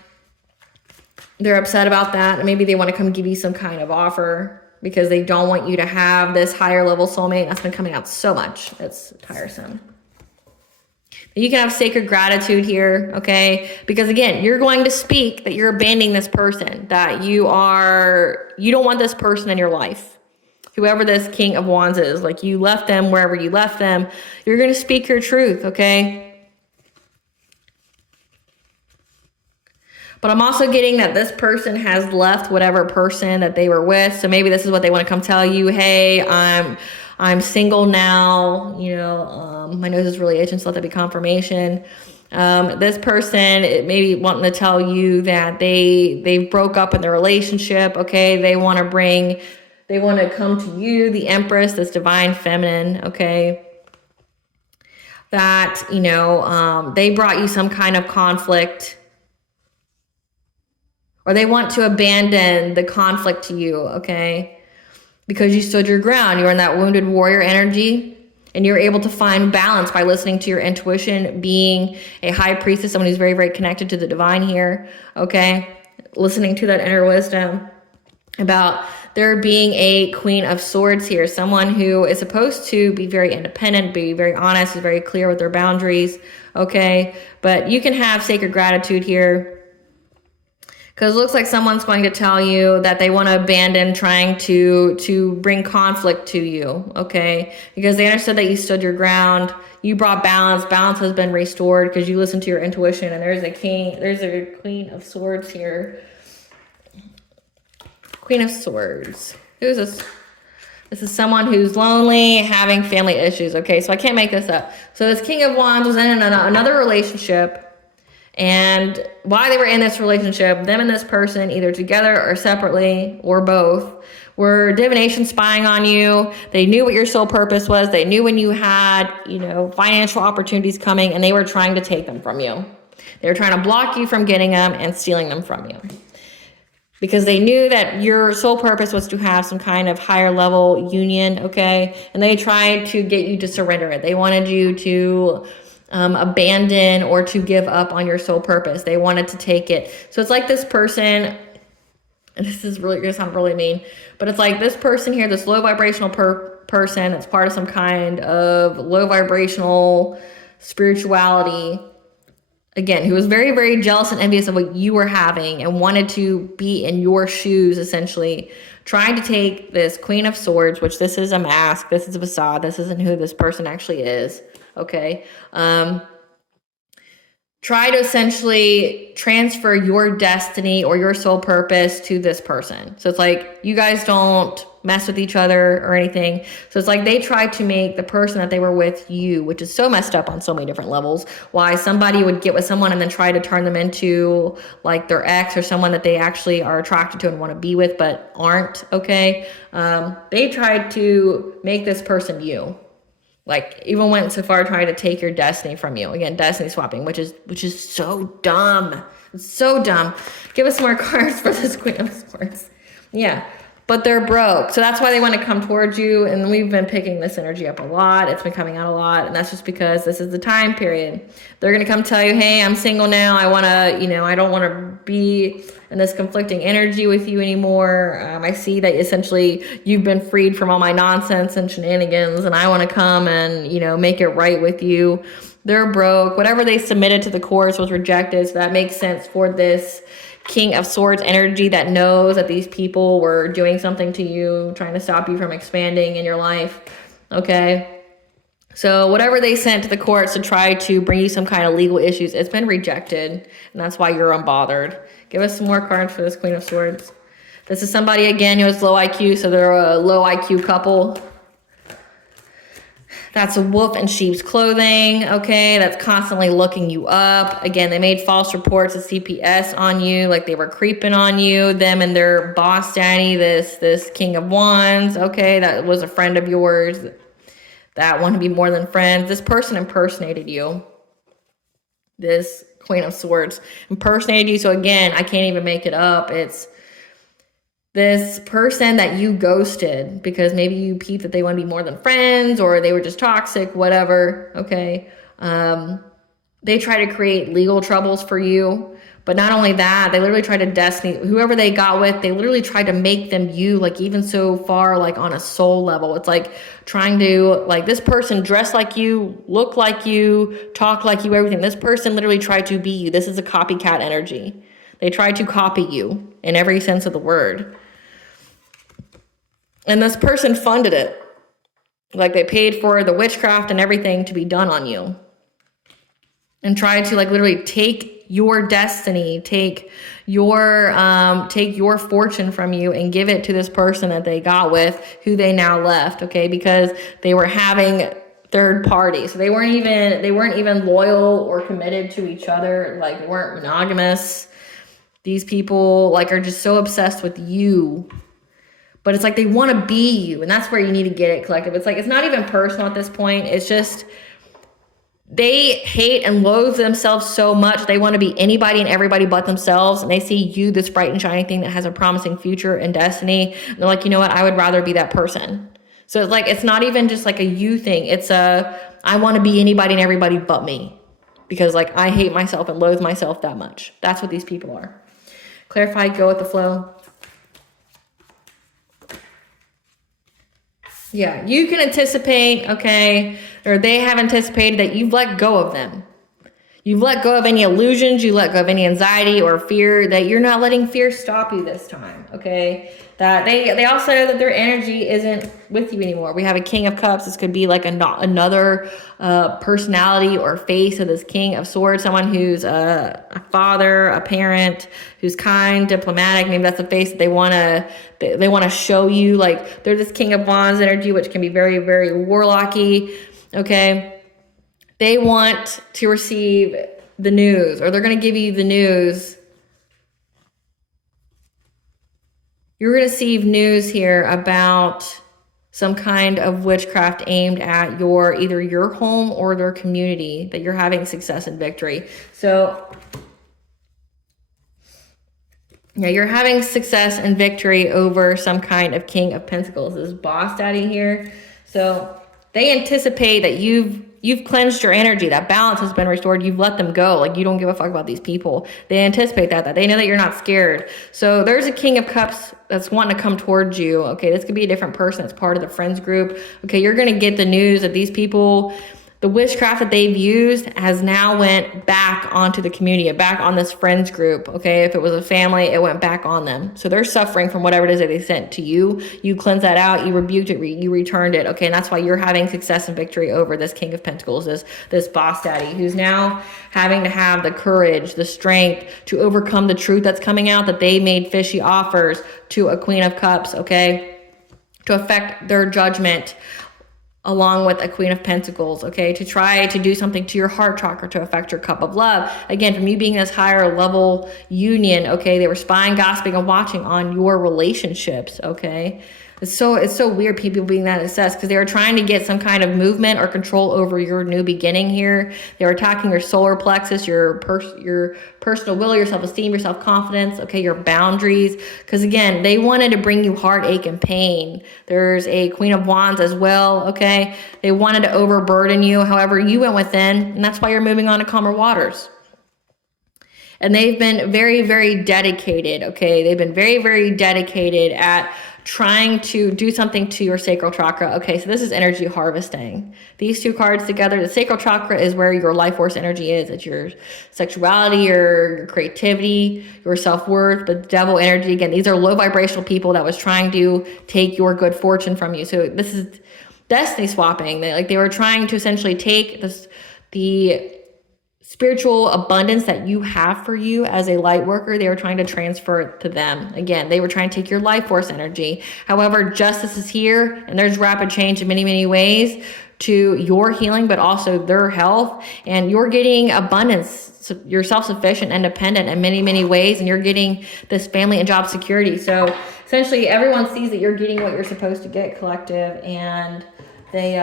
They're upset about that. And maybe they want to come give you some kind of offer because they don't want you to have this higher level soulmate. That's been coming out so much. It's tiresome. You can have sacred gratitude here, okay? Because again, you're going to speak that you're abandoning this person, that you don't want this person in your life. Whoever this King of Wands is, like you left them wherever you left them, you're going to speak your truth, okay? But I'm also getting that this person has left whatever person that they were with. So maybe this is what they want to come tell you. Hey, I'm single now, my nose is really itching, so let that be confirmation. This person maybe wanting to tell you that they broke up in their relationship, okay? They want to come to you, the Empress, this divine feminine, okay? That, they brought you some kind of conflict, or they want to abandon the conflict to you, okay? Because you stood your ground. You were in that wounded warrior energy, and you're able to find balance by listening to your intuition, being a high priestess, someone who's very, very connected to the divine here, okay? Listening to that inner wisdom about there being a Queen of Swords here, someone who is supposed to be very independent, be very honest, is very clear with their boundaries, okay? But you can have sacred gratitude here, because it looks like someone's going to tell you that they want to abandon trying to bring conflict to you, okay? Because they understood that you stood your ground. You brought balance. Balance has been restored because you listened to your intuition. And there's a Queen of Swords here. Queen of Swords. Who's this? This is someone who's lonely, having family issues, okay? So I can't make this up. So this King of Wands was in another relationship. And while they were in this relationship, them and this person, either together or separately or both, were divination spying on you. They knew what your soul purpose was. They knew when you had, financial opportunities coming, and they were trying to take them from you. They were trying to block you from getting them and stealing them from you. Because they knew that your soul purpose was to have some kind of higher level union, okay? And they tried to get you to surrender it. They wanted you to abandon or to give up on your soul purpose. They wanted to take it. So it's like this person, and this is really going to sound really mean, but it's like this person here, this low vibrational person that's part of some kind of low vibrational spirituality, again, who was very, very jealous and envious of what you were having and wanted to be in your shoes, essentially, trying to take this Queen of Swords, which this is a mask, this is a facade, this isn't who this person actually is, okay? Try to essentially transfer your destiny or your soul purpose to this person. So it's like, you guys don't mess with each other or anything. So it's like they tried to make the person that they were with you, which is so messed up on so many different levels. Why somebody would get with someone and then try to turn them into like their ex or someone that they actually are attracted to and want to be with but aren't, okay? They tried to make this person you. Like even went so far trying to take your destiny from you. Again, destiny swapping, which is so dumb. It's so dumb. Give us some more cards for this Queen of Swords. Yeah, but they're broke. So that's why they want to come towards you. And we've been picking this energy up a lot. It's been coming out a lot. And that's just because this is the time period. They're going to come tell you, hey, I'm single now. I want to, I don't want to be in this conflicting energy with you anymore. I see that essentially you've been freed from all my nonsense and shenanigans. And I want to come and, make it right with you. They're broke. Whatever they submitted to the courts was rejected. So that makes sense for this King of Swords energy that knows that these people were doing something to you, trying to stop you from expanding in your life. Okay. So whatever they sent to the courts to try to bring you some kind of legal issues, it's been rejected. And that's why you're unbothered. Give us some more cards for this Queen of Swords. This is somebody, again, who has low IQ. So they're a low IQ couple. That's a wolf in sheep's clothing, okay? That's constantly looking you up. Again, they made false reports of CPS on you, like they were creeping on you. Them and their boss daddy, this King of Wands, okay? That was a friend of yours that wanted to be more than friends. This person impersonated you. This Queen of Swords impersonated you. So again, I can't even make it up. It's this person that you ghosted because maybe you peeped that they want to be more than friends or they were just toxic, whatever, okay? They try to create legal troubles for you. But not only that, they literally tried to destiny, whoever they got with, they literally tried to make them you, like even so far, like on a soul level. It's like trying to, like this person dress like you, look like you, talk like you, everything. This person literally tried to be you. This is a copycat energy. They tried to copy you in every sense of the word. And this person funded it. Like they paid for the witchcraft and everything to be done on you. And tried to like literally take your destiny, take your fortune from you and give it to this person that they got with, who they now left, okay? Because they were having third party. So they weren't even loyal or committed to each other. Like they weren't monogamous. These people like are just so obsessed with you. But it's like they want to be you. And that's where you need to get it, collective. It's like, it's not even personal at this point. It's just, they hate and loathe themselves so much. They want to be anybody and everybody but themselves. And they see you, this bright and shiny thing that has a promising future and destiny. And they're like, you know what? I would rather be that person. So it's like, it's not even just like a you thing. It's I want to be anybody and everybody but me. Because like, I hate myself and loathe myself that much. That's what these people are. Clarify, go with the flow. Yeah, you can anticipate, okay, or they have anticipated that you've let go of them. You've let go of any illusions, you let go of any anxiety or fear, that you're not letting fear stop you this time, okay? That they also know that their energy isn't with you anymore. We have a King of Cups. This could be like another personality or face of this King of Swords, someone who's a father, a parent, who's kind, diplomatic. Maybe that's a face that they want to show you. Like they're this King of Wands energy, which can be very, very warlocky, okay? They want to receive the news, or they're going to give you the news. You're going to receive news here about some kind of witchcraft aimed at either your home or their community, that you're having success and victory. So yeah, you're having success and victory over some kind of King of Pentacles. This is Boss Daddy here. So they anticipate that you've cleansed your energy. That balance has been restored. You've let them go. Like you don't give a fuck about these people. They anticipate that they know that you're not scared. So there's a King of Cups that's wanting to come towards you. Okay, this could be a different person that's part of the friends group. Okay, you're going to get the news that these people, the witchcraft that they've used has now went back onto the community, back on this friends group. Okay, if it was a family, it went back on them. So they're suffering from whatever it is that they sent to you. You cleansed that out, you rebuked it, you returned it. Okay, and that's why you're having success and victory over this King of Pentacles, this Boss Daddy, who's now having to have the courage, the strength to overcome the truth that's coming out, that they made fishy offers to a Queen of Cups. Okay, to affect their judgment, along with a Queen of Pentacles, okay, to try to do something to your heart chakra to affect your cup of love. Again, from you being this higher level union, okay, they were spying, gossiping, and watching on your relationships, okay. It's so weird, people being that obsessed, because they were trying to get some kind of movement or control over your new beginning here. They were attacking your solar plexus, your personal will, your self-esteem, your self-confidence, okay, your boundaries. Because again, they wanted to bring you heartache and pain. There's a Queen of Wands as well, okay. They wanted to overburden you. However, you went within, and that's why you're moving on to calmer waters. And they've been very, very dedicated, okay. They've been very, very dedicated at trying to do something to your sacral chakra. Okay, so this is energy harvesting. These two cards together, the sacral chakra is where your life force energy is. It's your sexuality, your creativity, your self-worth. The devil energy, again, these are low vibrational people that was trying to take your good fortune from you. So this is destiny swapping. They were trying to essentially take the spiritual abundance that you have for you as a light worker. They were trying to transfer it to them. Again, they were trying to take your life force energy. However, justice is here, and there's rapid change in many, many ways to your healing, but also their health. And you're getting abundance. So you're self-sufficient, independent in many, many ways, and you're getting this family and job security. So essentially, everyone sees that you're getting what you're supposed to get, collective, and they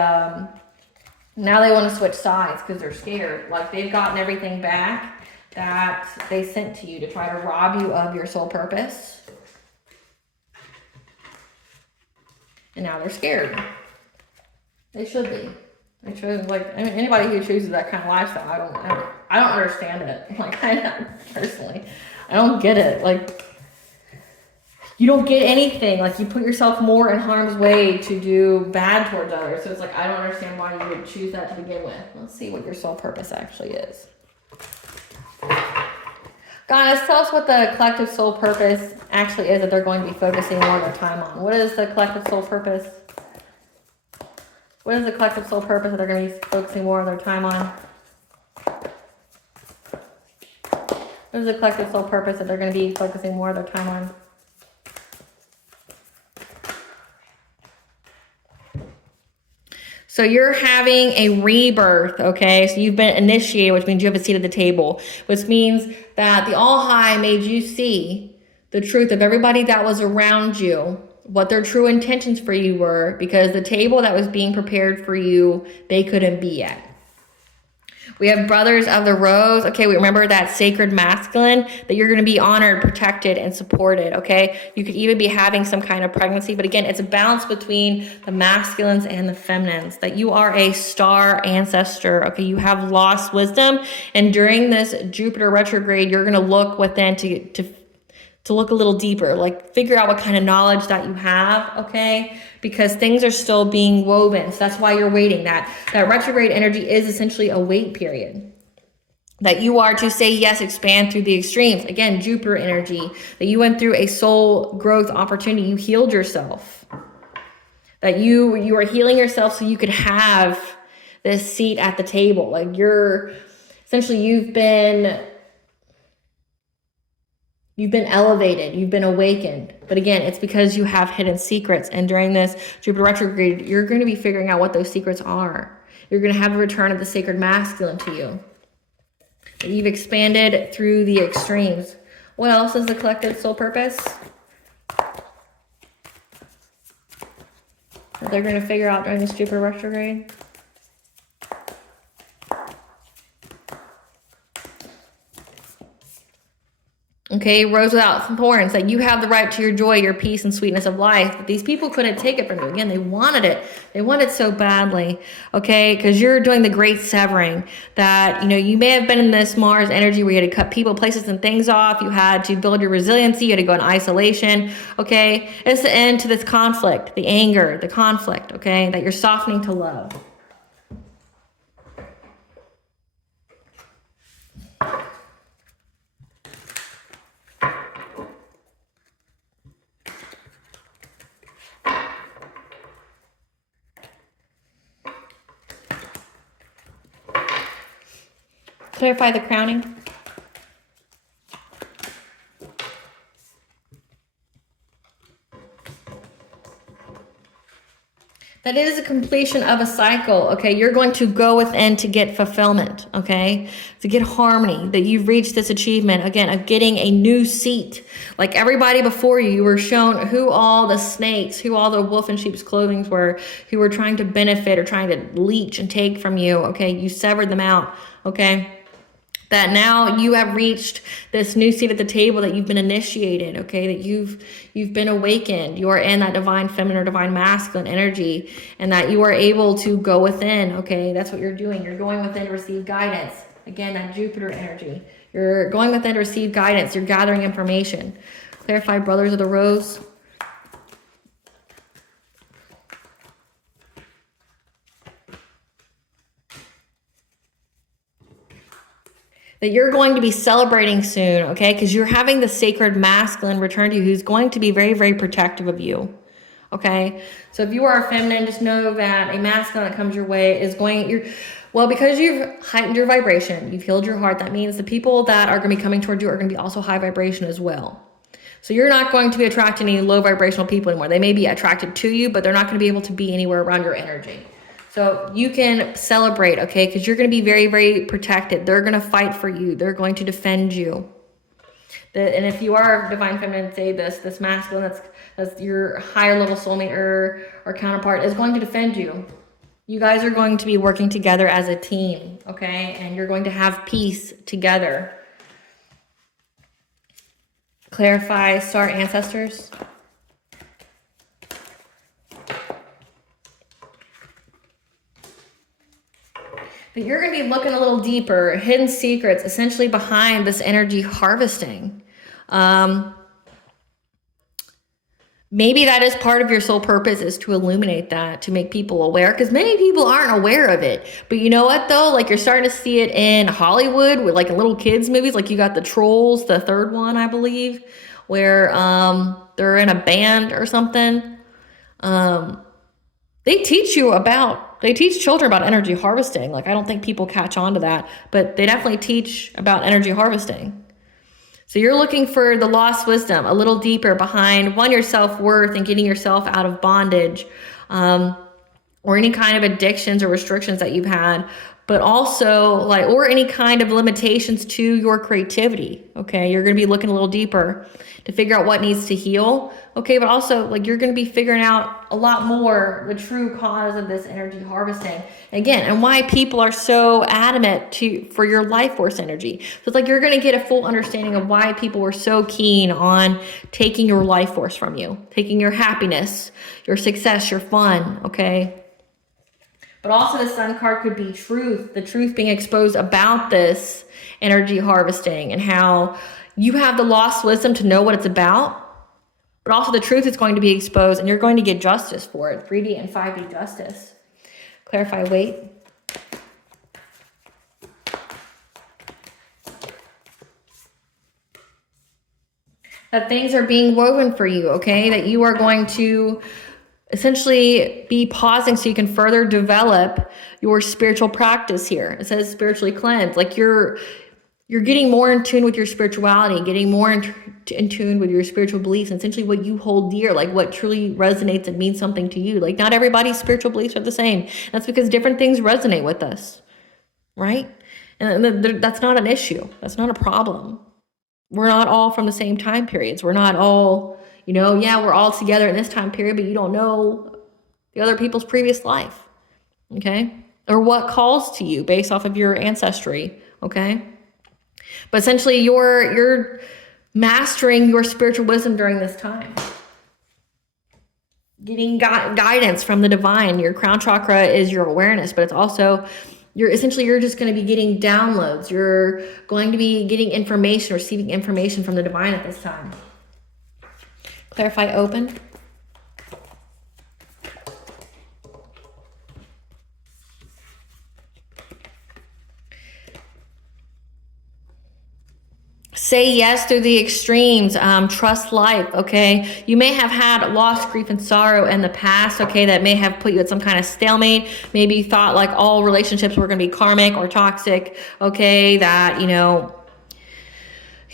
now they want to switch sides because they're scared. Like, they've gotten everything back that they sent to you to try to rob you of your soul purpose. And now they're scared. They should be. They should, like, I mean, anybody who chooses that kind of lifestyle, I don't understand it. Like, I don't, personally, I don't get it. Like, you don't get anything. Like, you put yourself more in harm's way to do bad towards others. So it's like, I don't understand why you would choose that to begin with. Let's see what your soul purpose actually is. Guys, tell us what the collective soul purpose actually is that they're going to be focusing more of their time on. What is the collective soul purpose? What is the collective soul purpose that they're going to be focusing more of their time on? What is the collective soul purpose that they're going to be focusing more of their time on? So you're having a rebirth, okay? So you've been initiated, which means you have a seat at the table, which means that the All High made you see the truth of everybody that was around you, what their true intentions for you were, because the table that was being prepared for you, they couldn't be at. We have Brothers of the Rose. Okay, we remember that sacred masculine, that you're going to be honored, protected, and supported, okay? You could even be having some kind of pregnancy, but again, it's a balance between the masculines and the feminines, that you are a star ancestor, okay? You have lost wisdom, and during this Jupiter retrograde, you're going to look within to look a little deeper, like figure out what kind of knowledge that you have, okay? Because things are still being woven. So that's why you're waiting. That retrograde energy is essentially a wait period. That you are to say yes, expand through the extremes. Again, Jupiter energy. That you went through a soul growth opportunity. You healed yourself. That you are healing yourself so you could have this seat at the table. Like, you've been elevated, you've been awakened. But again, it's because you have hidden secrets. And during this Jupiter retrograde, you're going to be figuring out what those secrets are. You're going to have a return of the sacred masculine to you. You've expanded through the extremes. What else is the collective soul purpose that they're going to figure out during this Jupiter retrograde? Okay, rose without thorns, that you have the right to your joy, your peace, and sweetness of life. But these people couldn't take it from you. Again, they wanted it. They wanted it so badly, okay? Because you're doing the great severing. That, you may have been in this Mars energy where you had to cut people, places, and things off. You had to build your resiliency. You had to go in isolation, okay? It's the end to this conflict, the anger, the conflict, okay? That you're softening to love. Clarify the crowning. That is a completion of a cycle, okay? You're going to go within to get fulfillment, okay? To get harmony, that you've reached this achievement, again, of getting a new seat. Like everybody before you, you were shown who all the snakes, who all the wolf in sheep's clothing were, who were trying to benefit or trying to leech and take from you, okay? You severed them out, okay? That now you have reached this new seat at the table, that you've been initiated, okay, that you've been awakened. You are in that divine feminine or divine masculine energy, and that you are able to go within, okay? That's what you're doing. You're going within to receive guidance. Again, that Jupiter energy. You're going within to receive guidance. You're gathering information. Clarify, brothers of the rose. That you're going to be celebrating soon, okay? Because you're having the sacred masculine return to you, who's going to be very, very protective of you, okay? So if you are a feminine, just know that a masculine that comes your way is because you've heightened your vibration, you've healed your heart, that means the people that are going to be coming towards you are going to be also high vibration as well. So you're not going to be attracting any low vibrational people anymore. They may be attracted to you, but they're not going to be able to be anywhere around your energy. So you can celebrate, okay? Because you're going to be very, very protected. They're going to fight for you. They're going to defend you. And if you are divine feminine, say this masculine, that's your higher level soulmate or counterpart, is going to defend you. You guys are going to be working together as a team, okay? And you're going to have peace together. Clarify, star ancestors. That you're going to be looking a little deeper, hidden secrets essentially behind this energy harvesting. Maybe that is part of your soul purpose, is to illuminate that, to make people aware, because many people aren't aware of it. But you know what though? Like you're starting to see it in Hollywood with like in little kids movies. Like you got the Trolls, the third one, I believe, where they're in a band or something. They teach children about energy harvesting. Like, I don't think people catch on to that, but they definitely teach about energy harvesting. So you're looking for the lost wisdom a little deeper behind, one, your self-worth and getting yourself out of bondage, or any kind of addictions or restrictions that you've had, but also or any kind of limitations to your creativity. Okay. You're going to be looking a little deeper to figure out what needs to heal. Okay. But also you're going to be figuring out a lot more the true cause of this energy harvesting again, and why people are so adamant for your life force energy. So it's you're going to get a full understanding of why people were so keen on taking your life force from you, taking your happiness, your success, your fun. Okay. But also the Sun card could be truth, the truth being exposed about this energy harvesting and how you have the lost wisdom to know what it's about. But also the truth is going to be exposed and you're going to get justice for it. 3D and 5D justice. Clarify weight. That things are being woven for you, okay? That you are going to essentially be pausing so you can further develop your spiritual practice here. It says spiritually cleansed. You're getting more in tune with your spirituality, getting more in tune with your spiritual beliefs, and essentially what you hold dear, what truly resonates and means something to you. Not everybody's spiritual beliefs are the same. That's because different things resonate with us, right? And that's not an issue. That's not a problem. We're not all from the same time periods. We're not all, we're all together in this time period, but you don't know the other people's previous life, okay? Or what calls to you based off of your ancestry, okay? But essentially you're mastering your spiritual wisdom during this time. Getting guidance from the divine. Your crown chakra is your awareness, but it's also you're just going to be getting downloads. You're going to be getting information, receiving information from the divine at this time. Clarify open. Say yes through the extremes. Trust life, okay? You may have had loss, grief, and sorrow in the past, okay, that may have put you at some kind of stalemate. Maybe you thought all relationships were going to be karmic or toxic, okay, that,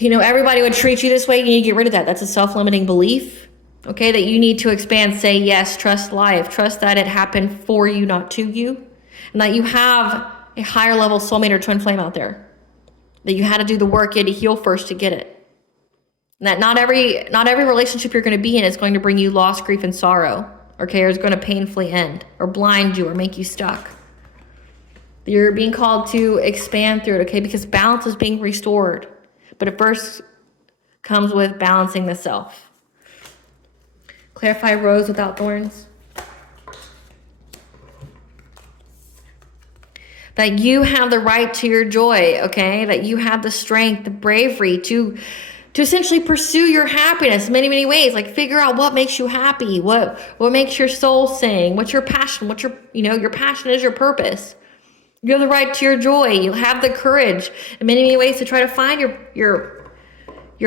everybody would treat you this way. You need to get rid of that. That's a self-limiting belief, Okay, that you need to expand, say yes, trust life, trust that it happened for you, not to you, and that you have a higher level soulmate or twin flame out there, that you had to do the work, you had to heal first to get it. And that not every relationship you're going to be in is going to bring you loss, grief, and sorrow, okay, or is going to painfully end or blind you or make you stuck. You're being called to expand through it, okay, because balance is being restored, but it first comes with balancing the self. Clarify rose without thorns. That you have the right to your joy, okay? That you have the strength, the bravery to essentially pursue your happiness in many, many ways. Like figure out what makes you happy, what makes your soul sing, what's your passion, what's your passion is your purpose. You have the right to your joy. You have the courage in many, many ways to try to find your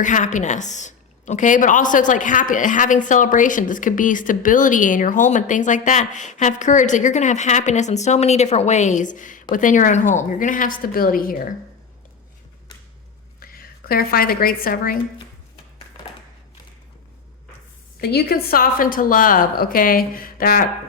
happiness. Okay, but also it's like having celebrations. This could be stability in your home and things like that. Have courage that you're going to have happiness in so many different ways within your own home. You're going to have stability here. Clarify the great severing. That you can soften to love, okay? That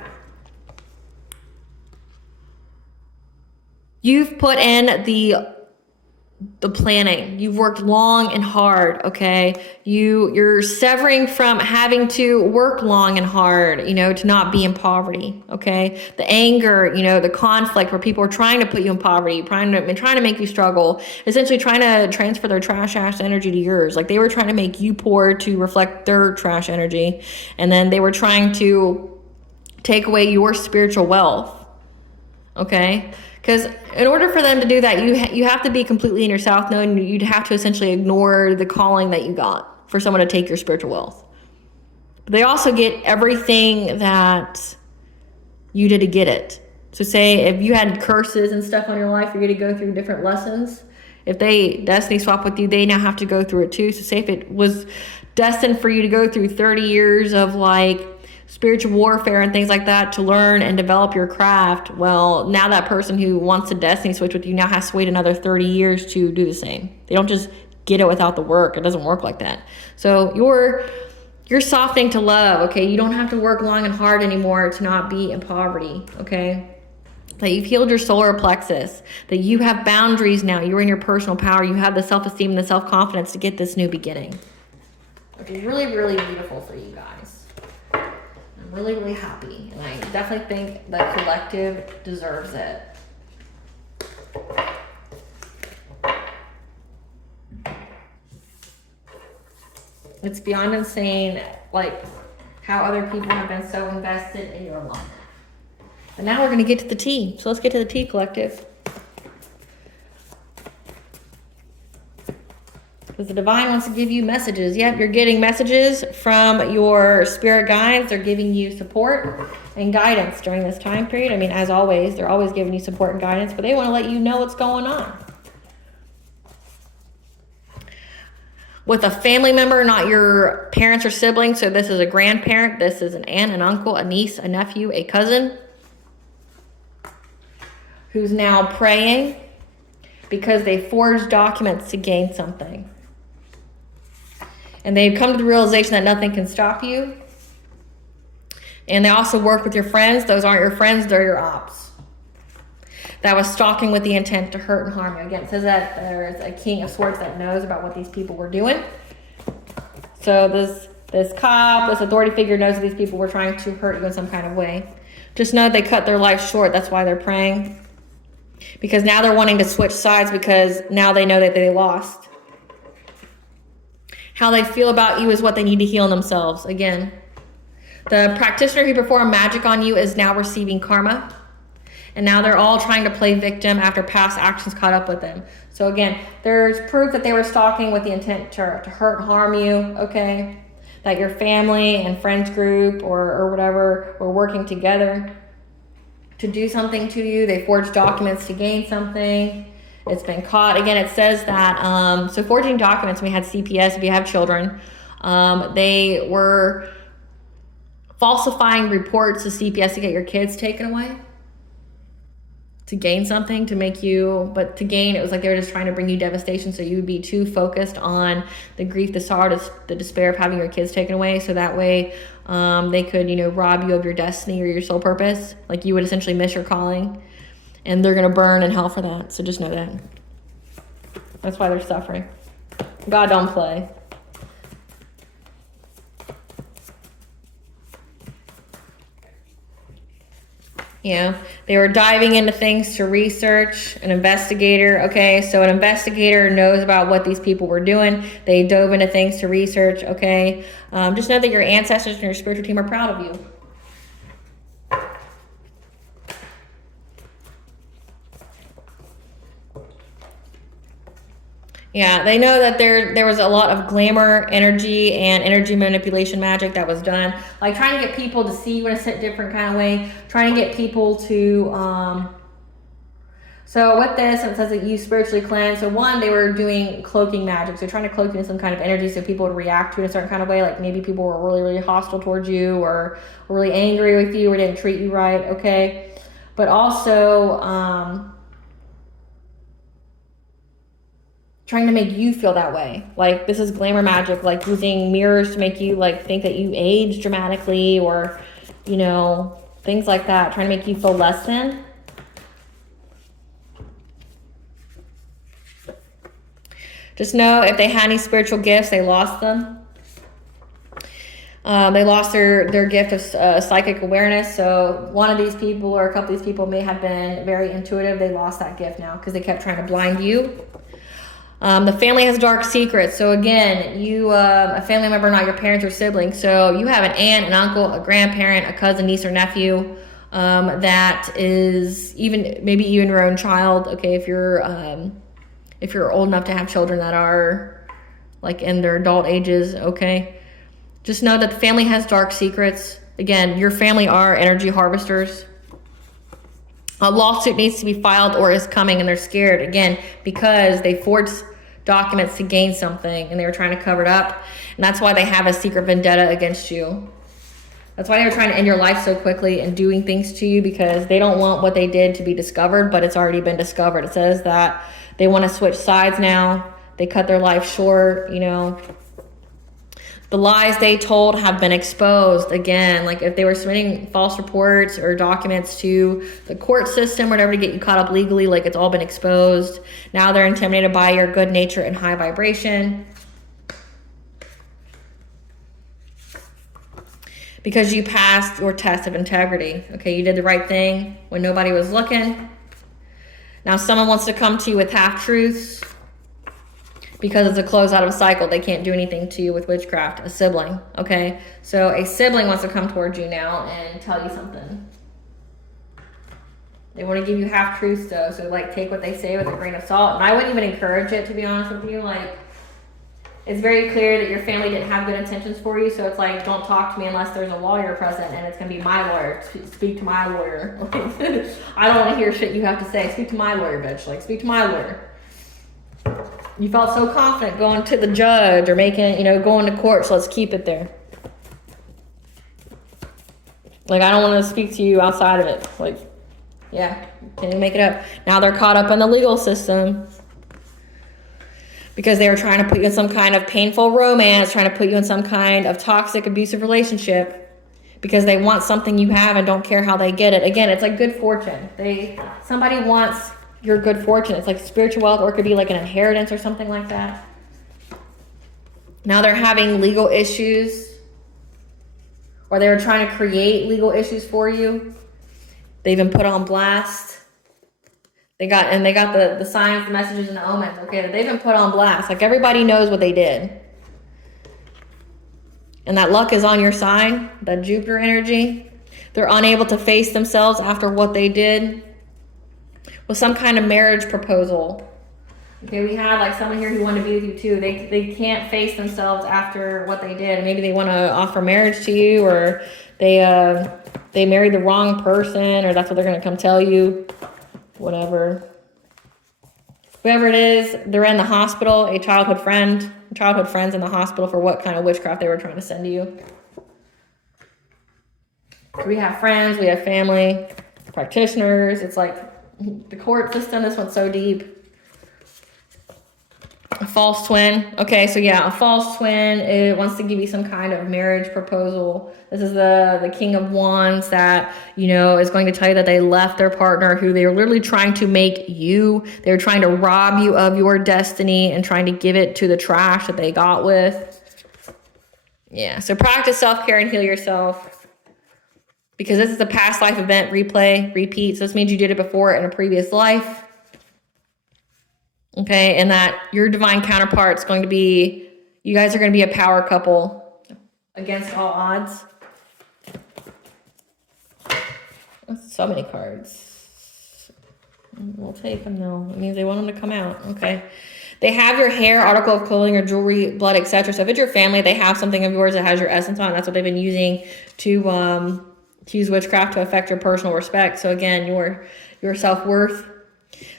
you've put in the planning. You've worked long and hard, okay? You're severing from having to work long and hard, to not be in poverty, okay? The anger, the conflict where people are trying to put you in poverty, trying to make you struggle, essentially trying to transfer their trash ass energy to yours. Like they were trying to make you poor to reflect their trash energy. And then they were trying to take away your spiritual wealth, okay? Because in order for them to do that, you have to be completely in yourself, knowing you'd have to essentially ignore the calling that you got for someone to take your spiritual wealth. But they also get everything that you did to get it. So say if you had curses and stuff on your life, you're going to go through different lessons. If they destiny swap with you, they now have to go through it too. So say if it was destined for you to go through 30 years of like spiritual warfare and things like that to learn and develop your craft, well, now that person who wants to destiny switch with you now has to wait another 30 years to do the same. They don't just get it without the work. It doesn't work like that. So you're softening to love, okay? You don't have to work long and hard anymore to not be in poverty, okay? That you've healed your solar plexus, that you have boundaries now. You're in your personal power. You have the self-esteem and the self-confidence to get this new beginning, which is really, really beautiful for you guys. Really, really happy, and I definitely think the collective deserves it. It's beyond insane, like how other people have been so invested in your life. But now we're going to get to the tea. So let's get to the tea, collective. Because the divine wants to give you messages. Yep, you're getting messages from your spirit guides. They're giving you support and guidance during this time period. I mean, as always, they're always giving you support and guidance, but they want to let you know what's going on. With a family member, not your parents or siblings. So this is a grandparent. This is an aunt, an uncle, a niece, a nephew, a cousin who's now praying because they forged documents to gain something. And they've come to the realization that nothing can stop you. And they also work with your friends. Those aren't your friends, they're your ops. That was stalking with the intent to hurt and harm you. Again, it says that there's a king of swords that knows about what these people were doing. So this cop, this authority figure knows that these people were trying to hurt you in some kind of way. Just know they cut their life short. That's why they're praying. Because now they're wanting to switch sides because now they know that they lost. How they feel about you is what they need to heal in themselves. Again, the practitioner who performed magic on you is now receiving karma. And now they're all trying to play victim after past actions caught up with them. So again, there's proof that they were stalking with the intent to hurt and harm you, okay? That your family and friends group or whatever were working together to do something to you. They forged documents to gain something. It's been caught. Again, it says that, so forging documents, we had CPS, if you have children, they were falsifying reports to CPS to get your kids taken away. to gain something, to make you, but to gain, it was like they were just trying to bring you devastation, so you would be too focused on the grief, the sorrow, the despair of having your kids taken away, so that way they could, you know, rob you of your destiny or your soul purpose. Like you would essentially miss your calling, and they're going to burn in hell for that. So just know that. That's why they're suffering. God don't play. You know, they were diving into things to research. An investigator, okay? So an investigator knows about what these people were doing. They dove into things to research, okay? Just know that your ancestors and your spiritual team are proud of you. Yeah, they know that there was a lot of glamour, energy, and energy manipulation magic that was done. Like trying to get people to see you in a different kind of way. Trying to get people to... So with this, it says that you spiritually cleanse. So one, they were doing cloaking magic. So trying to cloak you in some kind of energy so people would react to it in a certain kind of way. Like maybe people were really, really hostile towards you or really angry with you or didn't treat you right, okay? But also... trying to make you feel that way. Like this is glamour magic, like using mirrors to make you like think that you age dramatically or, you know, things like that. Trying to make you feel less than. Just know if they had any spiritual gifts, they lost them. They lost their gift of psychic awareness. So one of these people or a couple of these people may have been very intuitive. They lost that gift now because they kept trying to blind you. The family has dark secrets. So again, you, a family member, not your parents or siblings. So you have an aunt, an uncle, a grandparent, a cousin, niece, or nephew that is maybe even your own child. Okay, if you're old enough to have children that are like in their adult ages. Okay, just know that the family has dark secrets. Again, your family are energy harvesters. A lawsuit needs to be filed or is coming, and they're scared again because they forged documents to gain something and they were trying to cover it up, and that's why they have a secret vendetta against you. That's why they were trying to end your life so quickly and doing things to you, because they don't want what they did to be discovered, but it's already been discovered. It says that they want to switch sides now. They cut their life short, you know. The lies they told have been exposed. Again, like if they were submitting false reports or documents to the court system or whatever to get you caught up legally, like it's all been exposed. Now they're intimidated by your good nature and high vibration. Because you passed your test of integrity. Okay, you did the right thing when nobody was looking. Now someone wants to come to you with half-truths. Because it's a close out of a cycle. They can't do anything to you with witchcraft. A sibling, okay? So a sibling wants to come towards you now and tell you something. They want to give you half-truths, though. So, like, take what they say with a grain of salt. And I wouldn't even encourage it, to be honest with you. Like, it's very clear that your family didn't have good intentions for you. So it's like, don't talk to me unless there's a lawyer present. And it's going to be my lawyer. Speak to my lawyer. I don't want to hear shit you have to say. Speak to my lawyer, bitch. Like, speak to my lawyer. You felt so confident going to the judge or making, you know, going to court, so let's keep it there. Like, I don't want to speak to you outside of it. Like, yeah, can you make it up? Now they're caught up in the legal system because they were trying to put you in some kind of painful romance, trying to put you in some kind of toxic, abusive relationship because they want something you have and don't care how they get it. Again, it's like good fortune. Somebody wants your good fortune. It's like spiritual wealth, or it could be like an inheritance or something like that. Now they're having legal issues, or they were trying to create legal issues for you. They've been put on blast. They got the signs, the messages, and the omens. Okay, they've been put on blast. Like everybody knows what they did. And that luck is on your side, that Jupiter energy. They're unable to face themselves after what they did. With some kind of marriage proposal. Okay, we had like someone here who wanted to be with you too. They can't face themselves after what they did. Maybe they want to offer marriage to you, or they married the wrong person, or that's what they're going to come tell you. Whatever. Whoever it is, they're in the hospital. A childhood friend's in the hospital for what kind of witchcraft they were trying to send to you. We have friends, we have family, practitioners. It's like The court system, this one's so deep. A false twin. Okay, so yeah, a false twin, it wants to give you some kind of marriage proposal. This is the King of Wands that, you know, is going to tell you that they left their partner who they were literally trying to make you. They were trying to rob you of your destiny and trying to give it to the trash that they got with. Yeah, so practice self-care and heal yourself. Because this is a past life event, replay, repeat. So this means you did it before in a previous life. Okay, and that your divine counterpart's going to be, you guys are going to be a power couple against all odds. That's so many cards. We'll take them though. It means they want them to come out. Okay. They have your hair, article of clothing, or jewelry, blood, etc. So if it's your family, they have something of yours that has your essence on. That's what they've been using to use witchcraft to affect your personal respect. So again, your self-worth.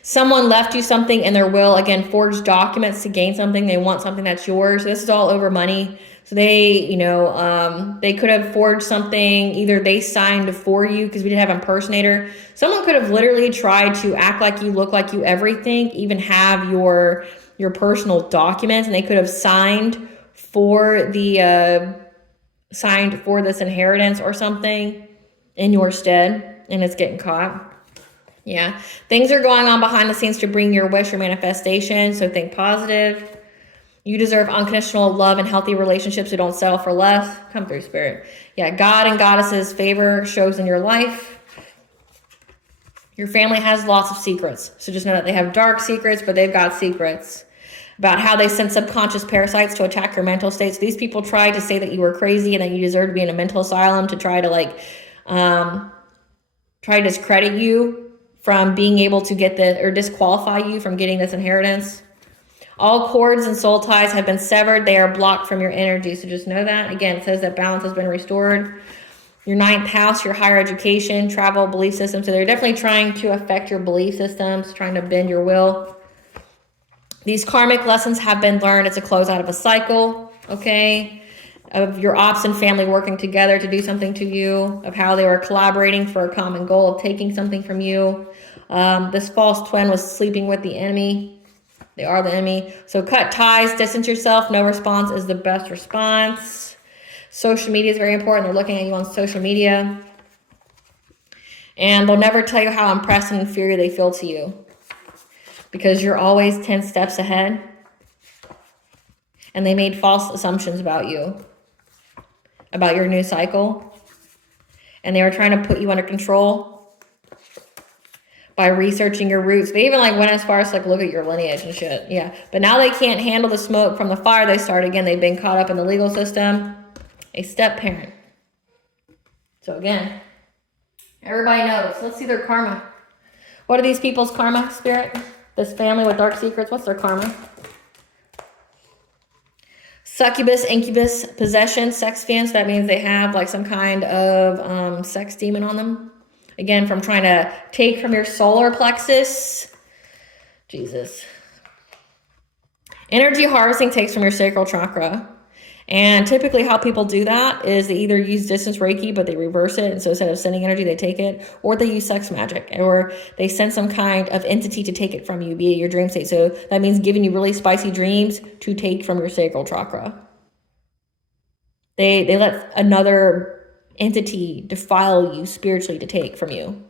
Someone left you something in their will, again, forged documents to gain something. They want something that's yours. This is all over money. So they, you know, they could have forged something. Either they signed for you, because we did have impersonator. Someone could have literally tried to act like you, look like you, everything, even have your personal documents, and they could have signed for the signed for this inheritance or something in your stead, and it's getting caught. Yeah, things are going on behind the scenes to bring your wish or manifestation, so think positive. You deserve unconditional love and healthy relationships, so don't settle for less. Come through, Spirit. Yeah, God and Goddess's favor shows in your life. Your family has lots of secrets, so just know that they have dark secrets, but they've got secrets about how they send subconscious parasites to attack your mental states. These people tried to say that you were crazy and that you deserve to be in a mental asylum to try to try to discredit you from being able to get this, or disqualify you from getting this inheritance. All cords and soul ties have been severed. They are blocked from your energy. So just know that. Again, it says that balance has been restored. Your 9th house, your higher education, travel, belief system. So they're definitely trying to affect your belief systems, trying to bend your will. These karmic lessons have been learned. It's a closeout of a cycle, okay? Of your ops and family working together to do something to you, of how they were collaborating for a common goal of taking something from you. This false twin was sleeping with the enemy. They are the enemy. So cut ties, distance yourself. No response is the best response. Social media is very important. They're looking at you on social media. And they'll never tell you how impressed and inferior they feel to you, because you're always 10 steps ahead. And they made false assumptions about you, about your new cycle. And they were trying to put you under control by researching your roots. They even went as far as look at your lineage and shit. Yeah. But now they can't handle the smoke from the fire they start. Again, they've been caught up in the legal system. A step parent. So again, everybody knows. Let's see their karma. What are these people's karma, Spirit? This family with dark secrets, what's their karma? Succubus, incubus, possession, sex fiends. That means they have some kind of sex demon on them. Again, from trying to take from your solar plexus. Jesus. Energy harvesting takes from your sacral chakra. And typically how people do that is they either use distance Reiki, but they reverse it. And so instead of sending energy, they take it. Or they use sex magic. Or they send some kind of entity to take it from you via your dream state. So that means giving you really spicy dreams to take from your sacral chakra. They let another entity defile you spiritually to take from you.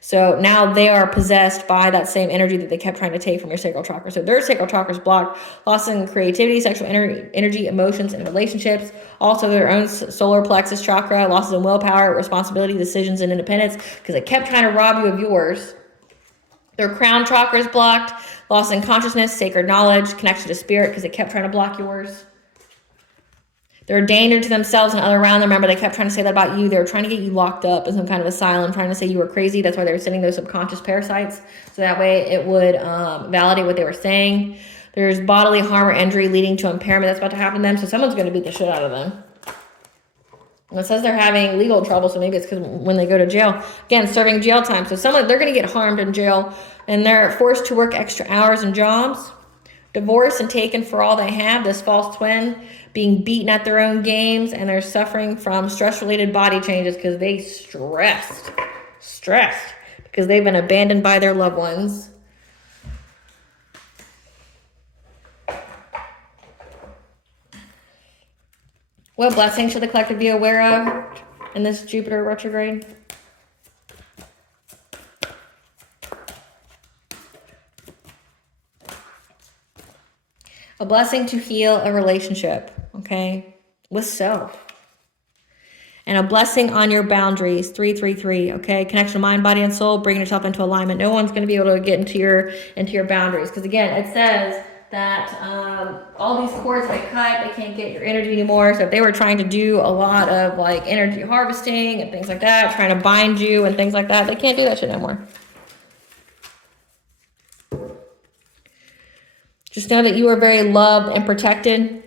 So now they are possessed by that same energy that they kept trying to take from your sacral chakra. So their sacral chakra is blocked, loss in creativity, sexual energy, emotions, and relationships. Also their own solar plexus chakra, losses in willpower, responsibility, decisions, and independence, because they kept trying to rob you of yours. Their crown chakra is blocked, loss in consciousness, sacred knowledge, connection to spirit, because they kept trying to block yours. They're a danger to themselves and other around them. Remember, they kept trying to say that about you. They were trying to get you locked up in some kind of asylum, trying to say you were crazy. That's why they were sending those subconscious parasites. So that way it would validate what they were saying. There's bodily harm or injury leading to impairment that's about to happen to them. So someone's going to beat the shit out of them. And it says they're having legal trouble, so maybe it's because when they go to jail. Again, serving jail time. So they're going to get harmed in jail, and they're forced to work extra hours and jobs. Divorced and taken for all they have. This false twin being beaten at their own games, and they're suffering from stress-related body changes because they stressed. because they've been abandoned by their loved ones. What blessing should the collective be aware of in this Jupiter retrograde? A blessing to heal a relationship, okay, with self. And a blessing on your boundaries, 333, okay? Connection of mind, body, and soul, bringing yourself into alignment. No one's going to be able to get into your boundaries. Because again, it says that all these cords they cut, they can't get your energy anymore. So if they were trying to do a lot of like energy harvesting and things like that, trying to bind you and things like that, they can't do that shit no more. Just know that you are very loved and protected.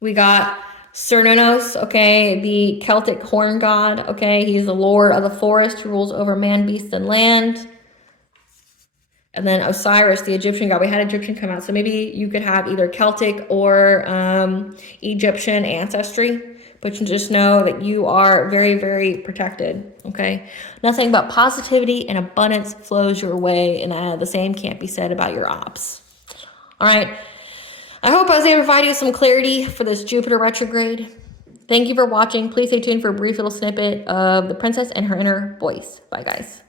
We got Cernunnos, okay, the Celtic horn god, okay? He's the lord of the forest who rules over man, beast, and land. And then Osiris, the Egyptian god. We had Egyptian come out, so maybe you could have either Celtic or Egyptian ancestry. But you just know that you are very, very protected, okay? Nothing but positivity and abundance flows your way, and the same can't be said about your ops. All right. I hope I was able to provide you some clarity for this Jupiter retrograde. Thank you for watching. Please stay tuned for a brief little snippet of the princess and her inner voice. Bye, guys.